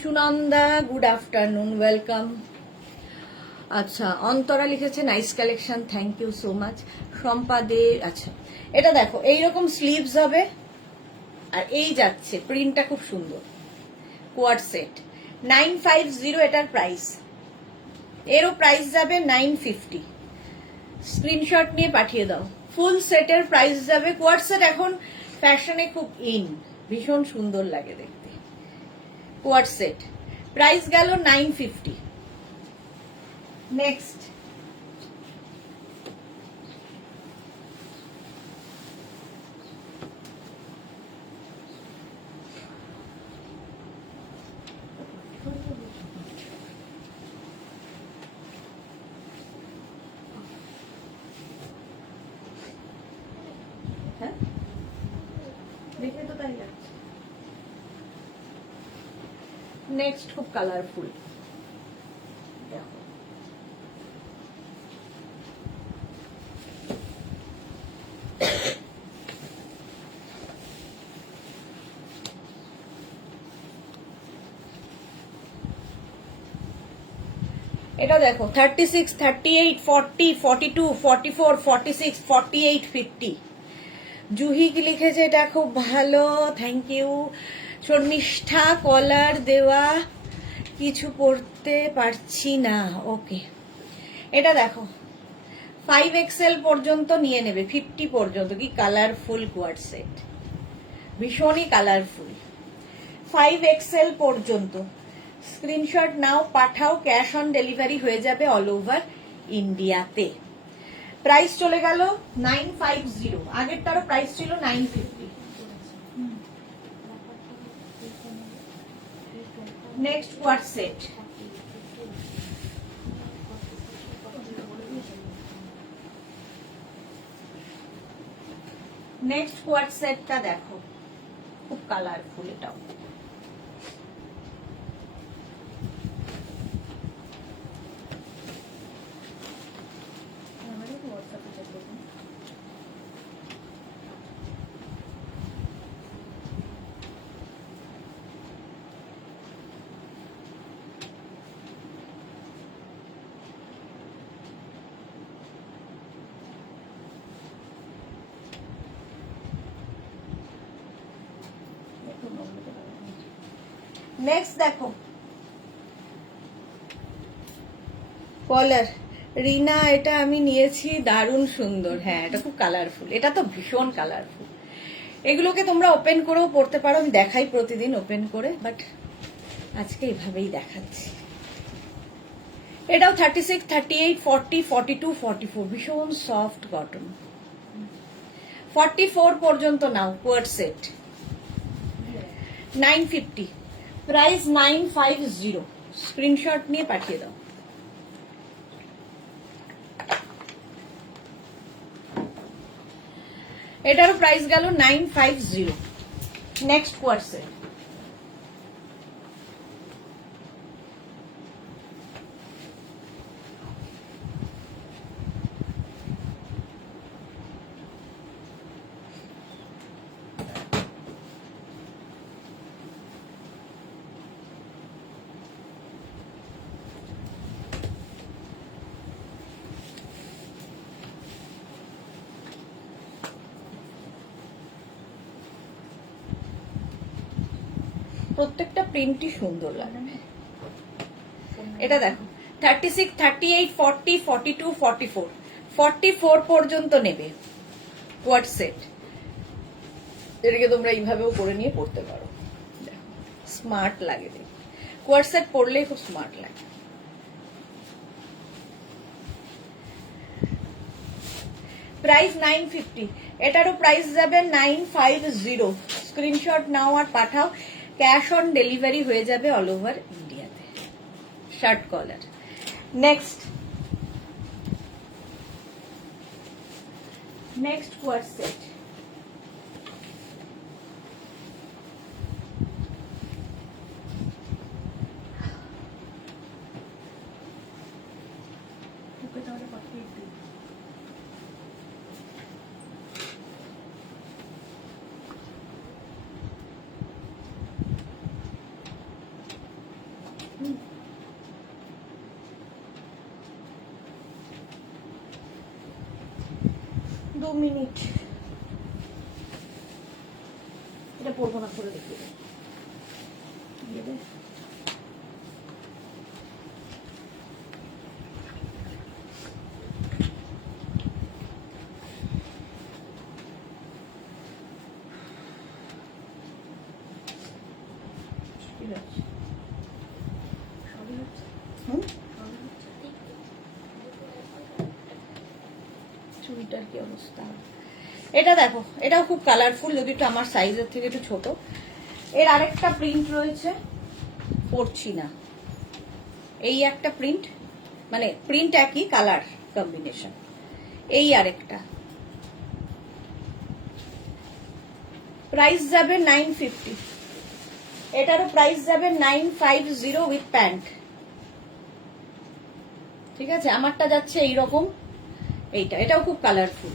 সুনন্দা, গুড আফটারনুন, ওয়েলকাম। আচ্ছা, অন্তরা লিখেছে nice collection, thank you so much. Shampa Dey, আচ্ছা এটা দেখো এইরকম স্লিভস হবে আর এই যাচ্ছে, প্রিন্টটা খুব সুন্দর। কোয়ার্ট সেট 950 এটার প্রাইস, এরও প্রাইস যাবে 950। স্ক্রিনশট নিয়ে পাঠিয়ে দাও। ফুল সেটের প্রাইস যাবে, কোয়ার্ট সেট এখন ফ্যাশনে খুব ইন, ভীষণ সুন্দর লাগে দেখতে। কোয়ার্ট সেট প্রাইস গেল 950। নেক্সট দেখে তো তাই লাগছে। নেক্সট খুব কালারফুল, দেখো এটা দেখো 36, 38, 40, 42, 44, 46, 48, 50। জুহি কি লিখেছে, এটা খুব ভালো, থ্যাংক ইউ। শর্মিষ্ঠা, কলার দেওয়া কিছু পড়তে পারছি না, ওকে। এটা দেখো 5XL পর্যন্ত নিয়ে নেবে, 50 পর্যন্ত। কি কালারফুল কোয়ার্ট সেট, ভীষণই কালারফুল। 5XL পর্যন্ত স্ক্রিনশট নাও, পাঠাও, ক্যাশ অন ডেলিভারি হয়ে যাবে অল ওভার ইন্ডিয়াতে। প্রাইস চলে গেল 950, আগেরটারও প্রাইস ছিল 950। Next co-ord set, next quart সেটটা দেখো, খুব কালারফুল এটাও। নেক্সট দেখো কলার, রিনা এটা আমি নিয়েছি, দারুণ সুন্দর। হ্যাঁ, এটা খুব কালারফুল, এটা তো ভীষণ কালারফুল। এগুলোকে তোমরা ওপেন করেও পড়তে পারো, আমি দেখাই প্রতিদিন ওপেন করে, বাট আজকে এইভাবেই দেখাচ্ছি। এটাও 36, 38, 40, 42, 44, ভীষণ সফট কটন। 44 পর্যন্ত নাও কোয়ার্ড সেট 950 প্রাইস 950 স্ক্রিনশট নিয়ে পাঠিয়ে দাও। এটারও প্রাইস গেল 950। নেক্সট কোয়ার্ড সেট প্রত্যেকটা প্রিন্টই সুন্দর লাগে। এটা দেখো 36, 38, 40, 42, 44 44 পর্যন্ত নেবে কোয়ার্ড সেট। এটাকে তোমরা এইভাবেও করে নিয়ে পড়তে পারো, স্মার্ট লাগে। কোয়ার্ড সেট পড়লেই খুব স্মার্ট লাগে। প্রাইস 950, এটারও প্রাইস যাবে 950। স্ক্রিনশট নাও আর পাঠাও, ক্যাশ অন ডেলিভারি হয়ে যাবে অল ওভার ইন্ডিয়াতে। Shirt collar. Next coord set দু মিনিট, এটা পড়বো না, করে দেখিয়ে দেবে। চুড়িটার কি অবস্থা? এটা দেখো, এটাও খুব কালারফুল, যদি একটু আমার সাইজের থেকে একটু ছোট। এর আরেকটা প্রিন্ট রয়েছে, পড়ছি না। এই একটা প্রিন্ট, মানে প্রিন্ট একই, কালার কম্বিনেশন। এই আরেকটা প্রাইস যাবে 950। এটারও প্রাইস যাবে 950 উইথ প্যান্ট। ঠিক আছে, আমারটা যাচ্ছে এইরকম। এইটা, এটাও খুব কালারফুল,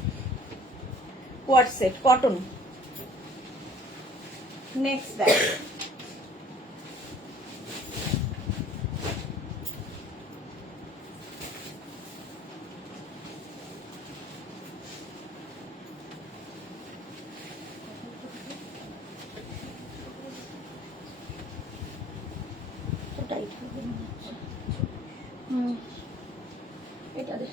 কোয়ার্ড সেট, কটন। নেক্সট দেখ, এটা দে।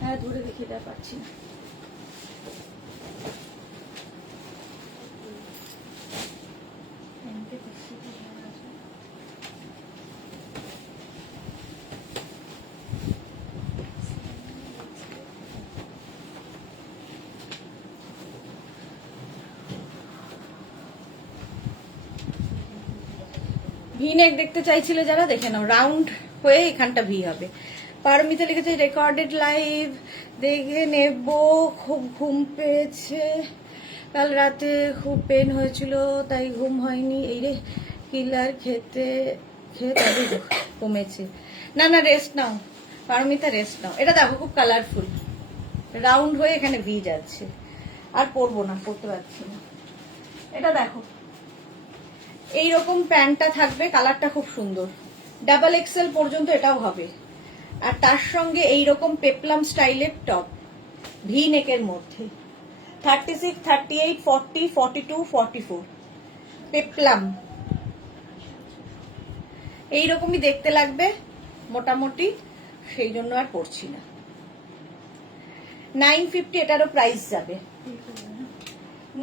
হ্যাঁ ধরে দেখি, এটা পাচ্ছি না। ভি নেক দেখতে চাইছিলে যারা, দেখে নাও, রাউন্ড হয়ে এখানটা ভি হবে। পারমিতা লিখেছে রেকর্ডেড লাইভ দেখে নেব, খুব ঘুম পেয়েছে, কাল রাতে খুব পেন হয়েছিল তাই ঘুম হয়নি। এই রে কিলার খেয়ে তবে কমেছে। না না, রেস্ট নাও পারমিতা, রেস্ট নাও। এটা দেখো খুব কালারফুল, রাউন্ড হয়ে এখানে ভি যাচ্ছে। আর পরবো না, পরতে পারছি না। এটা দেখো, এইরকম প্যান্টটা থাকবে, কালারটা খুব সুন্দর, ডাবল এক্সেল পর্যন্ত এটাও হবে। আর তার সঙ্গে এইরকম পেপলাম স্টাইলের টপ, ভি নেকের মধ্যে। 36, 38, 40, 42, 44 পেপলাম। এইরকমই দেখতে লাগবে মোটামুটি, সেই জন্য আর পড়ছি না। 950 এটারও প্রাইস যাবে।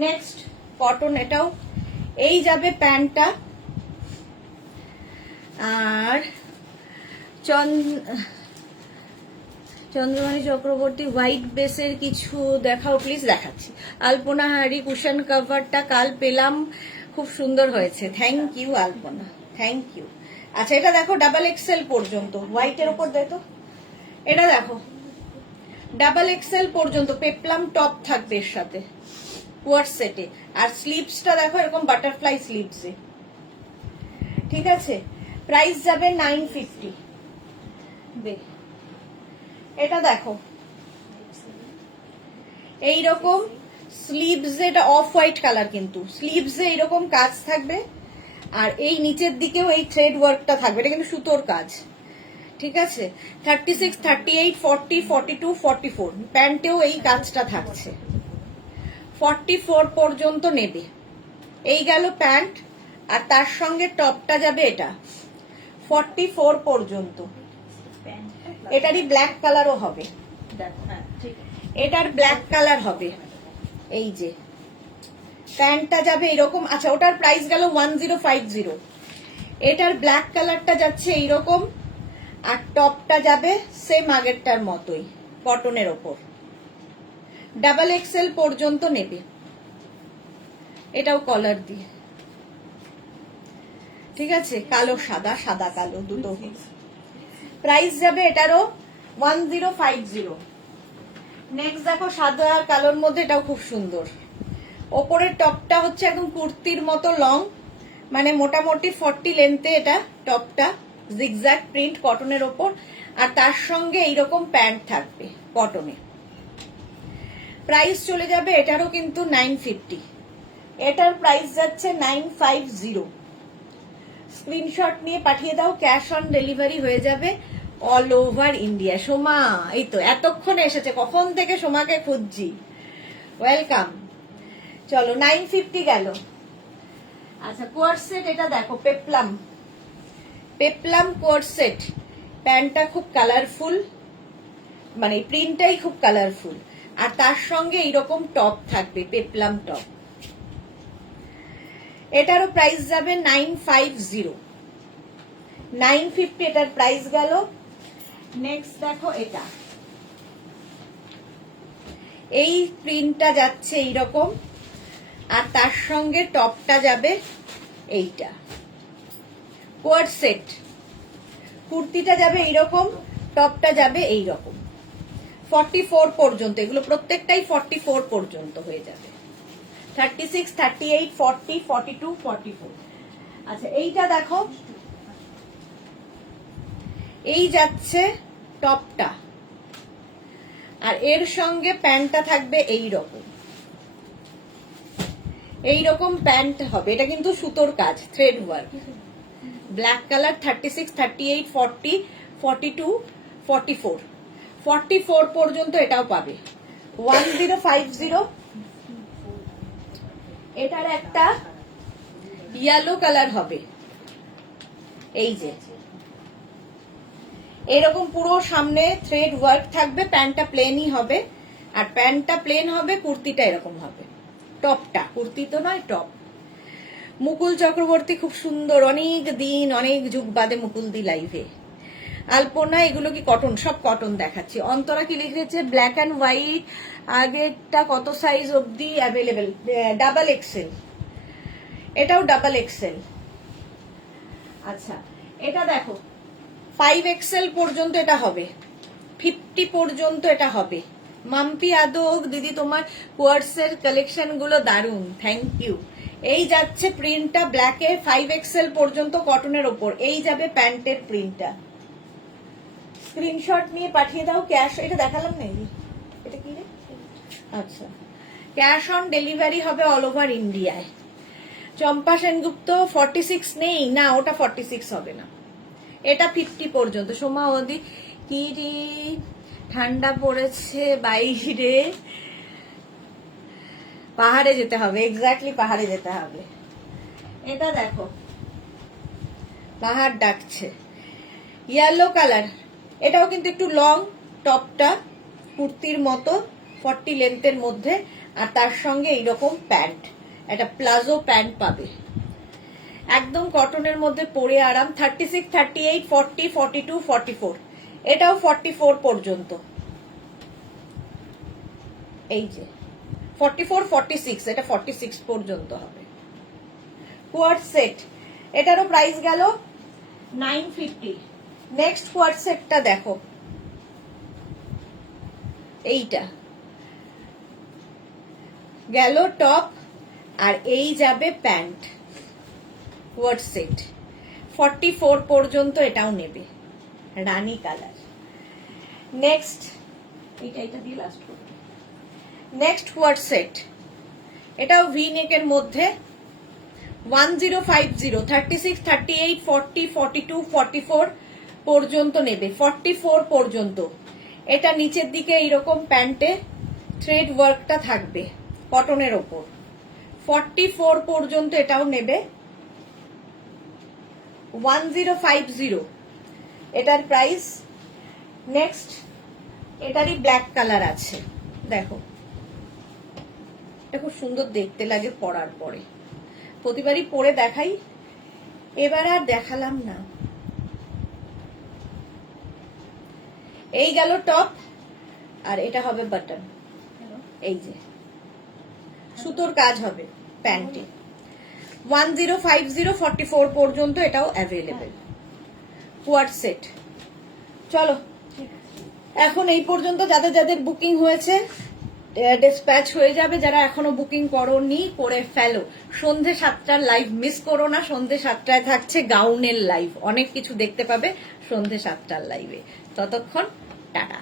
নেক্সট কটন, এটাও এই যাবে প্যান্টটা। আর চন্দ্রমণি চক্রবর্তী হোয়াইট বেসের কিছু দেখাও প্লিজ। দেখাচ্ছি। আলপনা হারি কুশন কভারটা কাল পেলাম, খুব সুন্দর হয়েছে। Thank you Alpana, thank you. আচ্ছা এটা দেখো ডাবল এক্সেল পর্যন্ত, হোয়াইটের ওপর দেখো, এটা দেখো ডাবল এক্সেল পর্যন্ত পেপলাম টপ থাকবে এর সাথে কোয়ার সেটে। আর স্লিভসটা দেখো এরকম বাটারফ্লাই স্লিভসে, ঠিক আছে। প্রাইস যাবে 950। এটা দেখো এইরকম স্লিভস, এটা অফ হোয়াইট কালার, কিন্তু স্লিভসে এইরকম কাজ থাকবে আর এই নিচের দিকেও এই থ্রেড ওয়ার্কটা থাকবে, এটা কিন্তু সুতোর কাজ, ঠিক আছে। 36, 38, 40, 42, 44 প্যান্টেও এই কাজটা থাকছে। 44 পর্যন্ত নেবে। এই গেল প্যান্ট, আর তার সঙ্গে টপটা যাবে এটা 44 পর্যন্ত। এটারই ব্ল্যাক কালারও হবে, এটার ব্ল্যাক কালার হবে। এই যে প্যান্টটা যাবে এরকম। আচ্ছা ওটার প্রাইস গেল 1050। এটার ব্ল্যাক কালারটা যাচ্ছে এইরকম, আর টপটা যাবে সেম আগেরটার মতোই কটনের ওপর। ডাবল এক্সেল পর্যন্ত নেবে, এটাও কলার দিয়ে, ঠিক আছে। কালো সাদা, সাদা কালো দুটো। প্রাইস যাবে এটারও 1050। নেক্সট দেখো সাদা আর কালোর মধ্যে, এটাও খুব সুন্দর। ওপরের টপটা হচ্ছে একদম কুর্তির মতো লং, মানে মোটামুটি 40 লেন্থে এটা টপটা, জিগজ্যাগ প্রিন্ট কটনের ওপর, আর তার সঙ্গে এইরকম প্যান্ট থাকবে কটনে। প্রাইস চলে যাবে এটারও কিন্তু 950। এটার প্রাইস যাচ্ছে 950। স্ক্রিনশট নিয়ে পাঠিয়ে দাও, ক্যাশ অন ডেলিভারি হয়ে যাবে অল ওভার ইন্ডিয়া। সোমা এই তো এতক্ষণে এসেছে, কখন থেকে সোমাকে খুঁজছি। ওয়েলকাম। চলো 950 গেল। আচ্ছা কোয়ার সেট, এটা দেখো পেপলাম, পেপলাম কোয়ার সেট। প্যান্টটা খুব কালারফুল, মানে প্রিন্টটাই খুব কালারফুল, আর তার সঙ্গে এইরকম টপ থাকবে, পেপলাম টপ। এটারও প্রাইস যাবে 950। 950 এটার প্রাইস গেল। নেক্সট দেখো এটা, এই প্রিন্টটা যাচ্ছে এইরকম, আর তার সঙ্গে টপটা যাবে এইটা কোয়ার সেট। কুর্তিটা যাবে এইরকম, টপটা যাবে এইরকম। 44 পর্যন্ত, এগুলো প্রত্যেকটাই 44 পর্যন্ত হয়ে যাবে। 36, 38, 40, 42, 44। আচ্ছা এইটা দেখো, এই যাচ্ছে টপটা, আর এর সঙ্গে প্যান্টটা থাকবে এইরকম, এইরকম প্যান্ট হবে। এটা কিন্তু সুতোর কাজ, থ্রেড ওয়ার্ক, ব্ল্যাক কালার। 36, 38, 40, 42, 44, 44 পর্যন্ত এটাও পাবে। 1050। এটার একটা ইয়েলো কালার হবে, এই যে এরকম পুরো সামনে থ্রেড ওয়ার্ক থাকবে। প্যান্টটা প্লেনই হবে, আর প্যান্টটা প্লেন হবে, কুর্তিটা এরকম হবে। টপটা, কুর্তি তো নয়, টপ। মুকুল চক্রবর্তী খুব সুন্দর, অনেক দিন অনেক যুগ বাদে মুকুল দি লাইভে। আলপনা এগুলো কি কটন? সব কটন দেখাচ্ছি। অন্তরা কি লিখেছে? ব্ল্যাক অ্যান্ড হোয়াইট, আগেরটা কত সাইজ অবধি অ্যাভেলেবেল? ডাবল এক্সেল, এটাও ডাবল এক্সেল। আচ্ছা এটা দেখো 5 এক্সেল পর্যন্ত এটা হবে, 50 পর্যন্ত এটা হবে। মাম্পি আদক দিদি তোমার কোয়ার্সের কালেকশন গুলো দারুন, থ্যাংক ইউ। এই যাচ্ছে প্রিন্টটা ব্ল্যাকে 5 এক্সেল পর্যন্ত কটনের ওপর। এই যাবে প্যান্টের প্রিন্টটা। স্ক্রিনশট নিয়ে পাঠিয়ে দাও। ক্যাশ, এটা দেখালাম নাকি? এটা কি রে? আচ্ছা, ক্যাশ অন ডেলিভারি হবে অল ওভার ইন্ডিয়ায়। চম্পা সেনগুপ্ত 46 নেই না, ওটা 46 হবে না, এটা 50 পর্যন্ত। সোমা ওদি কি ঠান্ডা পড়েছে বাইরে, পাহাড়ে যেতে হবে, এক্স্যাক্টলি পাহাড়ে যেতে হবে। এটা দেখো পাহাড় ডাকছে, ইয়েলো কালার। এটাও কিন্তু একটু লং, টপটা কুর্তির মতো 40 লেন্থের মধ্যে, আর তার সঙ্গে এইরকম প্যান্ট, একটা প্লাজো প্যান্ট পাবে, একদম কটনের মধ্যে পরে আরাম। 36, 38, 40, 42, 44, এটাও 44 পর্যন্ত। এই যে 44 46, এটা 46 পর্যন্ত হবে। কোয়ার্ড সেট, এটারও প্রাইস গেল 950। নেক্সট কোয়ার্ড সেটটা দেখো, এইটা গেল টপ, আর এই যাবে প্যান্ট। কোয়ার্ড সেট 44 পর্যন্ত এটাও নেবে, রানী কালার। নেক্সট এটা দিয়ে লাস্ট করব। নেক্সট কোয়ার্ড সেট, এটাও ভি নেকের মধ্যে 1050, 36, 38, 40, 42, 44 পর্যন্ত নেবে, 44 পর্যন্ত। এটা নিচের দিকে এইরকম প্যান্টে থ্রেড ওয়ার্কটা থাকবে কটনের ওপর। 44 পর্যন্ত এটাও নেবে। 1050 এটার প্রাইস। নেক্সট এটারই ব্ল্যাক কালার আছে, দেখো এটা খুব সুন্দর দেখতে লাগে পরার পরে, প্রতিবারই পরে দেখাই, এবার আর দেখালাম না। এই গেল টপ, আর এটা হবে বাটন, এই যে সুতোর কাজ হবে প্যান্টে। 1050, 44 পর্যন্ত এটাও অ্যাভেলেবেল। কোয়ার্ড সেট। চলো এখন এই পর্যন্ত যাদের যাদের বুকিং হয়েছে ডিসপ্যাচ হয়ে যাবে, যারা এখনো বুকিং করোনি করে ফেলো। সন্ধে 7টার লাইভ মিস করো না, সন্ধে 7টায় থাকছে গাউনের লাইভ, অনেক কিছু দেখতে পাবে সন্ধে 7টার লাইভে। ততক্ষণ টাটা।